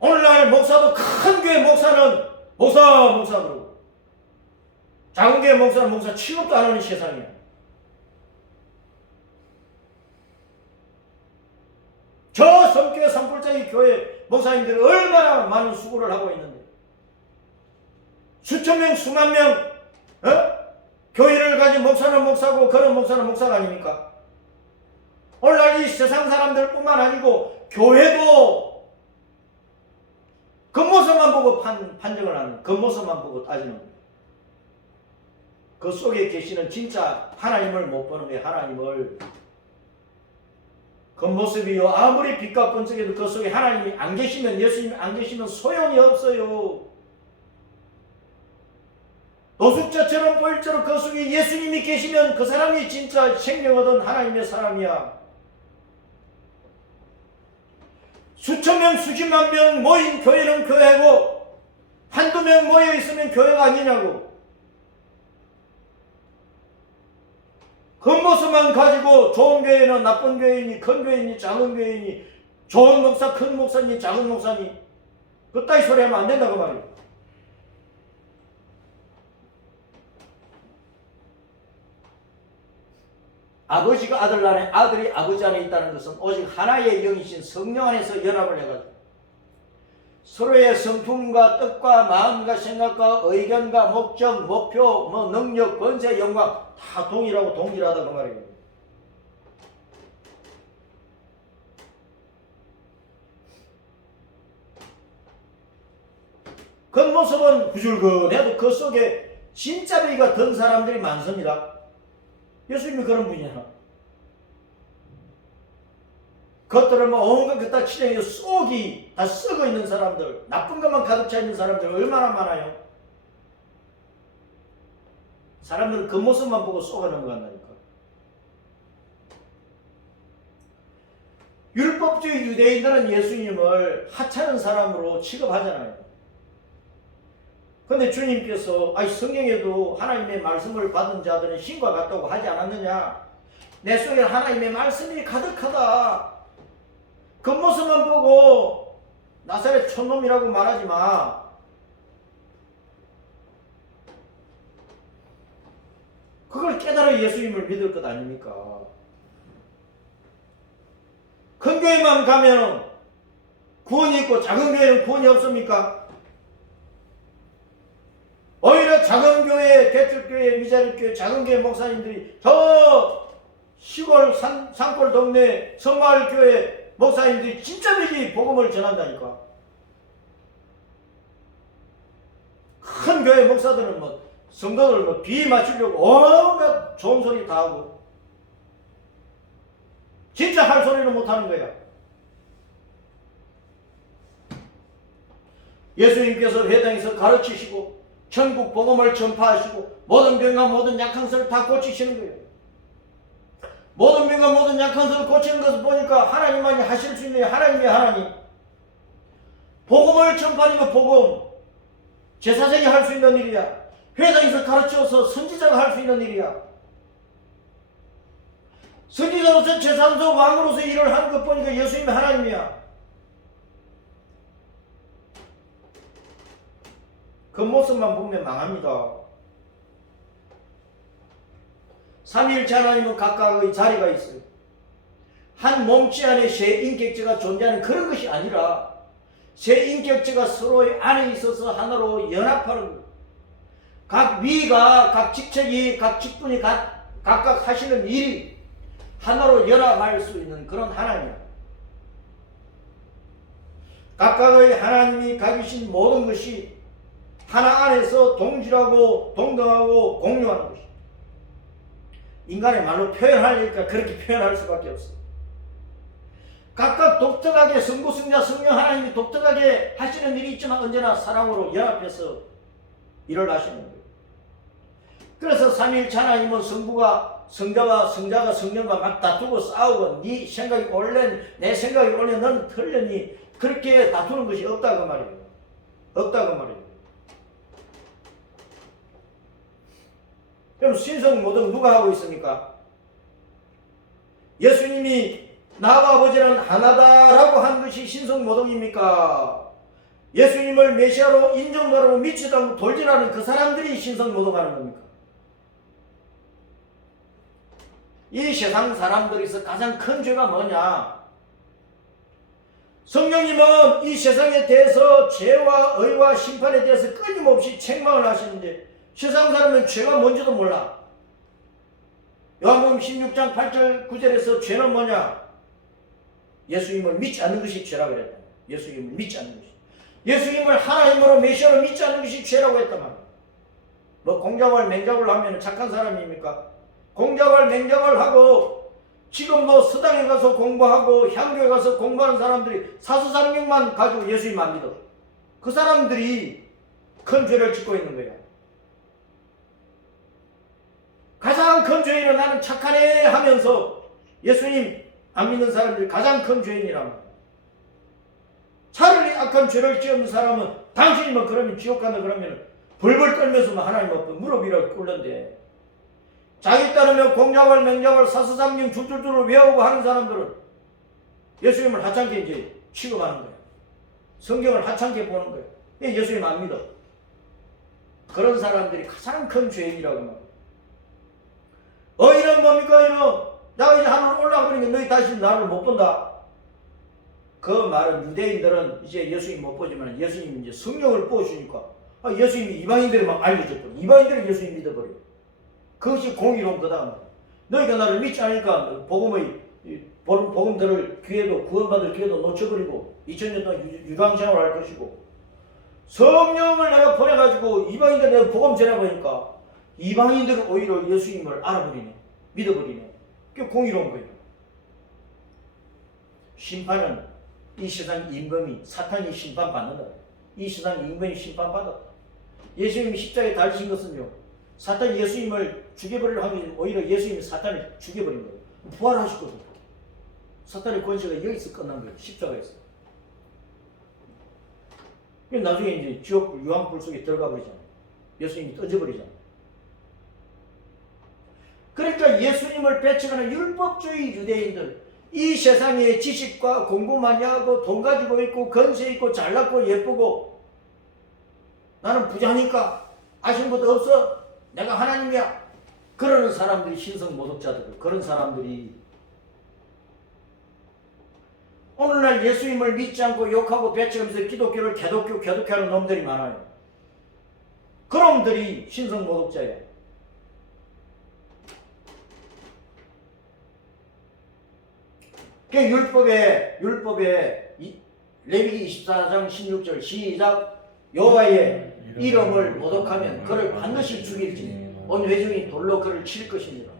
오늘날 목사도 큰 교회 목사는 목사 그러고 작은 교회 목사는 목사 취급도 안 하는 세상이야. 저 성교회 산불장의 교회 목사님들이 얼마나 많은 수고를 하고 있는데 수천 명 수만 명 교회를 가진 목사는 목사고 그런 목사는 목사가 아닙니까? 오늘날 이 세상 사람들뿐만 아니고 교회도 겉모습만 보고 판정을 하는, 겉모습만 보고 따지는 거예요. 그 속에 계시는 진짜 하나님을 못 보는 거예요. 하나님을. 겉모습이요 아무리 빛과 번쩍해도 그 속에 하나님이 안 계시면, 예수님이 안 계시면 소용이 없어요. 노숙자처럼 보일수록 그 속에 예수님이 계시면 그 사람이 진짜 생명 얻은 하나님의 사람이야. 수천 명, 수십만 명 모인 교회는 교회고 한두 명 모여 있으면 교회가 아니냐고. 겉모습만 가지고 좋은 교회는 나쁜 교회니, 큰 교회니, 작은 교회니, 좋은 목사, 큰 목사니, 작은 목사니, 그따위 소리 하면 안 된다고 말이에요. 아버지가 아들 안에, 아들이 아버지 안에 있다는 것은 오직 하나의 영이신 성령 안에서 연합을 해가지고 서로의 성품과 뜻과 마음과 생각과 의견과 목적, 목표, 능력, 권세, 영광 다 동일하고 동질하다 그 말이에요. 겉모습은 후줄근해도 그 속에 진짜 비가 든 사람들이 많습니다. 예수님이 그런 분이야. 겉으로 뭐 온갖 것다 칠해서 속이 다 썩어 있는 사람들, 나쁜 것만 가득 차 있는 사람들 얼마나 많아요? 사람들은 그 모습만 보고 속아 넘어간다니까. 율법주의 유대인들은 예수님을 하찮은 사람으로 취급하잖아요. 근데 주님께서 성경에도 하나님의 말씀을 받은 자들은 신과 같다고 하지 않았느냐? 내 속에 하나님의 말씀이 가득하다. 겉모습만 보고 나사렛 촌놈이라고 말하지 마. 그걸 깨달아 예수님을 믿을 것 아닙니까? 큰 교회만 가면 구원이 있고 작은 교회는 구원이 없습니까? 오히려 작은 교회, 개척교회, 미자립교회, 작은 교회 목사님들이 저 시골 산골 동네 성마을 교회 목사님들이 진짜 되게 복음을 전한다니까. 큰 교회 목사들은 성도들 비위 맞추려고 온갖 좋은 소리 다 하고 진짜 할 소리는 못 하는 거야. 예수님께서 회당에서 가르치시고 천국 복음을 전파하시고 모든 병과 모든 약한 것을 다 고치시는 거예요. 모든 병과 모든 약한 것을 고치는 것을 보니까 하나님만이 하실 수 있는 하나님의 하나님. 복음을 전파하는 거 복음. 제사장이 할 수 있는 일이야. 회당에서 가르쳐서 선지자가 할 수 있는 일이야. 선지자로서 제사장으로서 왕으로서 일을 하는 것 보니까 예수님이 하나님이야. 그 모습만 보면 망합니다. 삼위일체 하나님은 각각의 자리가 있어요. 한 몸체 안에 세 인격체가 존재하는 그런 것이 아니라 세 인격체가 서로의 안에 있어서 하나로 연합하는 거예요. 각 위가, 각 직책이, 각 직분이 각각 하시는 일이 하나로 연합할 수 있는 그런 하나님이야. 각각의 하나님이 가지신 모든 것이 하나 안에서 동질하고 동등하고 공유하는 것이. 인간의 말로 표현하려니까 그렇게 표현할 수밖에 없어요. 각각 독특하게 성부, 성자, 성령 하나님이 독특하게 하시는 일이 있지만 언제나 사랑으로 연합해서 일을 하시는 거예요. 그래서 삼위일체 하나님은 성부가 성자와 성자가 성령과 막 다투고 싸우고 네 생각이 옳네 내 생각이 옳네 너는 틀렸니 그렇게 다투는 것이 없다고 말이에요. 없다고 말이에요. 그럼 신성모독 누가 하고 있습니까? 예수님이 나와 아버지는 하나다라고 한 것이 신성모독입니까? 예수님을 메시아로 인정하고 믿지도 않고 돌진하는 그 사람들이 신성모독하는 겁니까? 이 세상 사람들에서 가장 큰 죄가 뭐냐? 성령님은 이 세상에 대해서 죄와 의와 심판에 대해서 끊임없이 책망을 하시는데 세상 사람은 죄가 뭔지도 몰라. 요한복음 16장 8절 9절에서 죄는 뭐냐? 예수님을 믿지 않는 것이 죄라 그랬다. 예수님을 믿지 않는 것이. 예수님을 하나님으로 메시아로 믿지 않는 것이 죄라고 했단 말이야. 뭐 공작을 맹작을 하면 착한 사람입니까? 공작을 맹작을 하고 지금도 서당에 가서 공부하고 향교에 가서 공부하는 사람들이 사수상명만 가지고 예수님 안 믿어. 그 사람들이 큰 죄를 짓고 있는 거야. 가장 큰 죄인은 나는 착하네 하면서 예수님 안 믿는 사람들이 가장 큰 죄인이란 말이야. 차라리 악한 죄를 지은 사람은 당신이면 그러면 지옥 간다 그러면 벌벌 떨면서 하나님 앞에 무릎이라도 꿇는데 자기 따르면 공작을 맹작을 사수상명 줄줄줄 외우고 하는 사람들은 예수님을 하찮게 이제 취급하는 거야. 성경을 하찮게 보는 거야. 예수님 안 믿어. 그런 사람들이 가장 큰 죄인이라고 말이야. 이는 뭡니까 이는? 내가 이제 하늘 올라가니까 너희 다시 나를 못 본다. 그 말은 유대인들은 이제 예수님 못 보지만 예수님이 이제 성령을 부어주니까 예수님이 이방인들이 막 알려줬고 이방인들이 예수님 믿어버려. 그것이 공의로운 거다. 너희가 나를 믿지 않으니까 복음들을 기회도 구원받을 기회도 놓쳐버리고 2000년 동안 유방생활을 할 것이고 성령을 내가 보내가지고 이방인들 내가 복음 전해보니까 이방인들은 오히려 예수님을 알아버리네. 믿어버리네. 그게 공의로운 거예요. 심판은 이 세상 임금이 사탄이 심판받는다. 이 세상 임금이 심판받았다. 예수님이 십자가에 달리신 것은요, 사탄이 예수님을 죽여버릴 확률이 오히려 예수님이 사탄을 죽여버린 거예요. 부활하셨거든요. 사탄의 권세가 여기서 끝난 거예요. 십자가에서. 나중에 이제 지옥 유황불 속에 들어가 버리잖아요. 예수님이 던져버리잖아요. 그러니까 예수님을 배척하는 율법주의 유대인들, 이 세상에 지식과 공부 많이 하고 돈 가지고 있고 건세 있고 잘났고 예쁘고 나는 부자니까 아쉬운 것도 없어, 내가 하나님이야, 그러는 사람들이 신성모독자들, 그런 사람들이 오늘날 예수님을 믿지 않고 욕하고 배척하면서 기독교를 개독하는 놈들이 많아요. 그놈들이 신성모독자예요. 그 율법에 레위기 24장 16절 시작. 여호와의 이름을 모독하면 그를 반드시 죽일지 온 회중이 돌로 그를 칠 것입니다.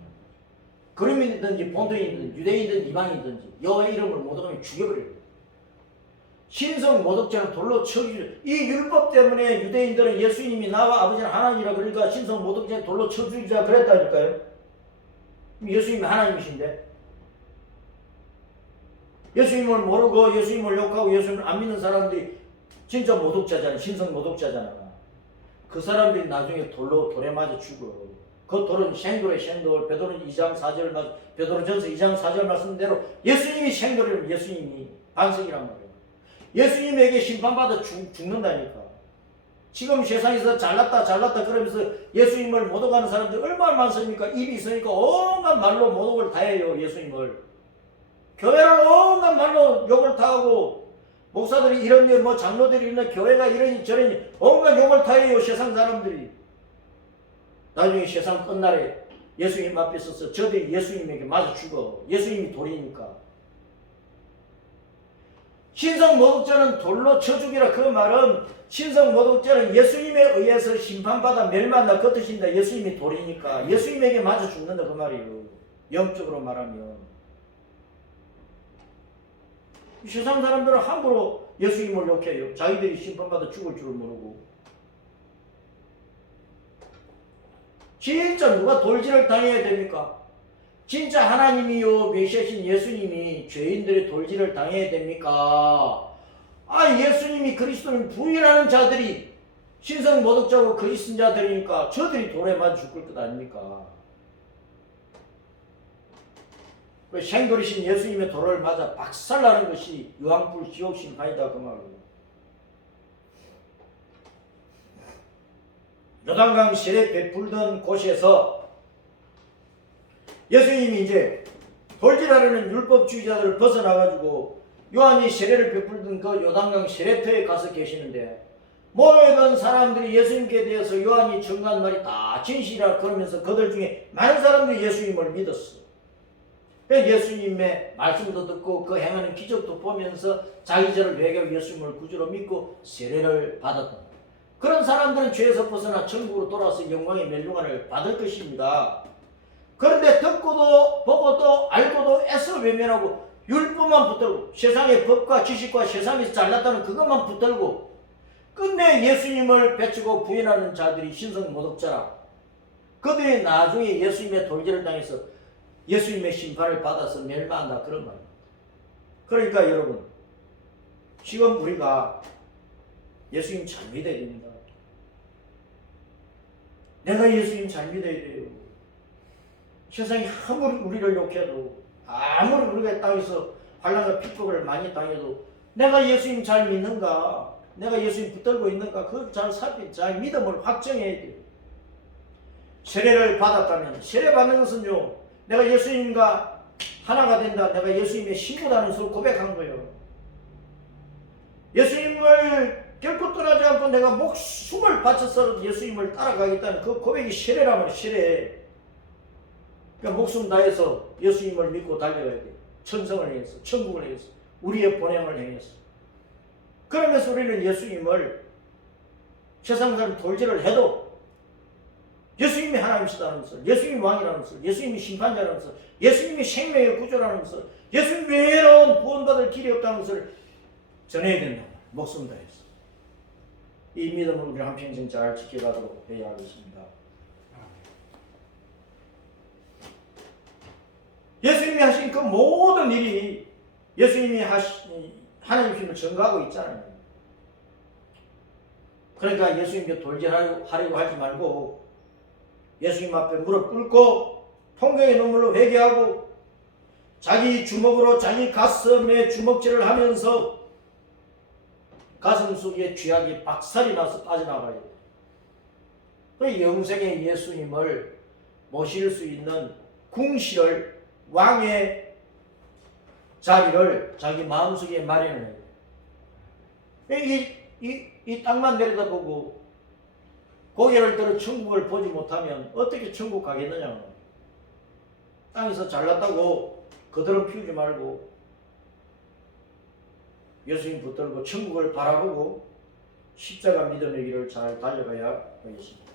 그림이든지 본토인이든 유대인이든 이방이든지 여호와의 이름을 모독하면 죽여버려요. 신성 모독자는 돌로 쳐주죠. 이 율법 때문에 유대인들은 예수님이 나와 아버지는 하나님이라 그러니까 신성 모독자는 돌로 쳐주자 그랬다니까요. 예수님이 하나님이신데 예수님을 모르고 예수님을 욕하고 예수님을 안 믿는 사람들이 진짜 모독자잖아. 신성 모독자잖아. 그 사람들이 나중에 돌에 맞아 죽어. 그 돌은 생돌의 생돌. 베드로는 2장 4절 베드로전서 2장 4절 말씀대로 예수님이 생돌이면 예수님이 반석이란 말이에요. 예수님에게 심판받아 죽는다니까. 지금 세상에서 잘났다 그러면서 예수님을 모독하는 사람들이 얼마나 많습니까? 입이 있으니까 온갖 말로 모독을 다 해요. 예수님을. 교회를 온갖 말로 욕을 다 하고 목사들이 이러니 뭐 장로들이 이러니 교회가 이러니 저러니 온갖 욕을 다 해요. 세상 사람들이. 나중에 세상 끝날에 예수님 앞에 서서 저들이 예수님에게 맞아 죽어. 예수님이 돌이니까. 신성 모독자는 돌로 쳐 죽이라. 그 말은 신성 모독자는 예수님에 의해서 심판받아 멸망한다 그 뜻입니다. 예수님이 돌이니까 예수님에게 맞아 죽는다 그 말이에요. 영적으로 말하면. 세상 사람들은 함부로 예수님을 욕해요. 자기들이 심판받아 죽을 줄을 모르고. 진짜 누가 돌질을 당해야 됩니까? 진짜 하나님이요 메시아신 예수님이 죄인들의 돌질을 당해야 됩니까? 예수님이 그리스도를 부인하는 자들이 신성 모독자고 그리스도자들이니까 저들이 돌에 맞아 죽을 것 아닙니까? 생돌이신 예수님의 돌을 맞아 박살나는 것이 유황불 지옥 심판이다 그 말이에요. 요단강 세례 베풀던 곳에서 예수님이 이제 돌질하려는 율법주의자들을 벗어나가지고 요한이 세례를 베풀던 그 요단강 세례터에 가서 계시는데 모여던 사람들이 예수님께 대해서 요한이 증거한 말이 다 진실이라 그러면서 그들 중에 많은 사람들이 예수님을 믿었어. 예수님의 말씀도 듣고 그 행하는 기적도 보면서 자기 죄를 회개하고 예수님을 구주로 믿고 세례를 받았던 그런 사람들은 죄에서 벗어나 천국으로 돌아와서 영광의 멸류관을 받을 것입니다. 그런데 듣고도 보고도 알고도 애써 외면하고 율법만 붙들고 세상의 법과 지식과 세상에서 잘났다는 그것만 붙들고 끝내 예수님을 배치고 부인하는 자들이 신성 모독자라. 그들이 나중에 예수님의 돌질을 당해서 예수님의 심판을 받아서 멸망한다 그런 말입니다. 그러니까 여러분 지금 우리가 예수님 잘 믿어야 됩니다. 내가 예수님 잘 믿어야 돼요. 세상이 아무리 우리를 욕해도 아무리 우리가 땅에서 환난과 핍박을 많이 당해도 내가 예수님 잘 믿는가, 내가 예수님 붙들고 있는가 그걸 잘 살펴 믿음을 확정해야 돼요. 세례를 받았다면 세례 받는 것은요 내가 예수님과 하나가 된다, 내가 예수님의 신부라는 것을 고백한 거예요. 예수님을 결코 떠나지 않고 내가 목숨을 바쳐서 예수님을 따라가겠다는 그 고백이 세례라면 세례. 그러니까 목숨 다해서 예수님을 믿고 달려가야 돼. 천성을 행해서, 천국을 행해서, 우리의 본향을 행해서. 그러면서 우리는 예수님을 세상 사람 돌질을 해도 예수님이 하나님이시다는 것을, 예수님이 왕이라는 것을, 예수님이 심판자라는 것을, 예수님이 생명의 구조라는 것을, 예수님 외에는 구원받을 길이 없다는 것을 전해야 된다. 목숨 다해서. 이 믿음을 우리 한평생 잘 지켜가도록 해야 하겠습니다. 예수님이 하신 그 모든 일이 예수님이 하나님 힘을 증거하고 있잖아요. 그러니까 예수님께 돌진하려고 하지 말고 예수님 앞에 무릎 꿇고 통곡의 눈물로 회개하고 자기 주먹으로 자기 가슴에 주먹질을 하면서 가슴 속에 쥐약이 박살이 나서 빠져나가야 돼요. 그 영생의 예수님을 모실 수 있는 궁실을, 왕의 자리를 자기 마음속에 마련해야 돼요. 이 땅만 내려다보고 고개를 들어 천국을 보지 못하면 어떻게 천국 가겠느냐. 땅에서 잘났다고 그대로 피우지 말고 예수님 붙들고 천국을 바라보고 십자가 믿음의 길을 잘 달려가야 하겠습니다.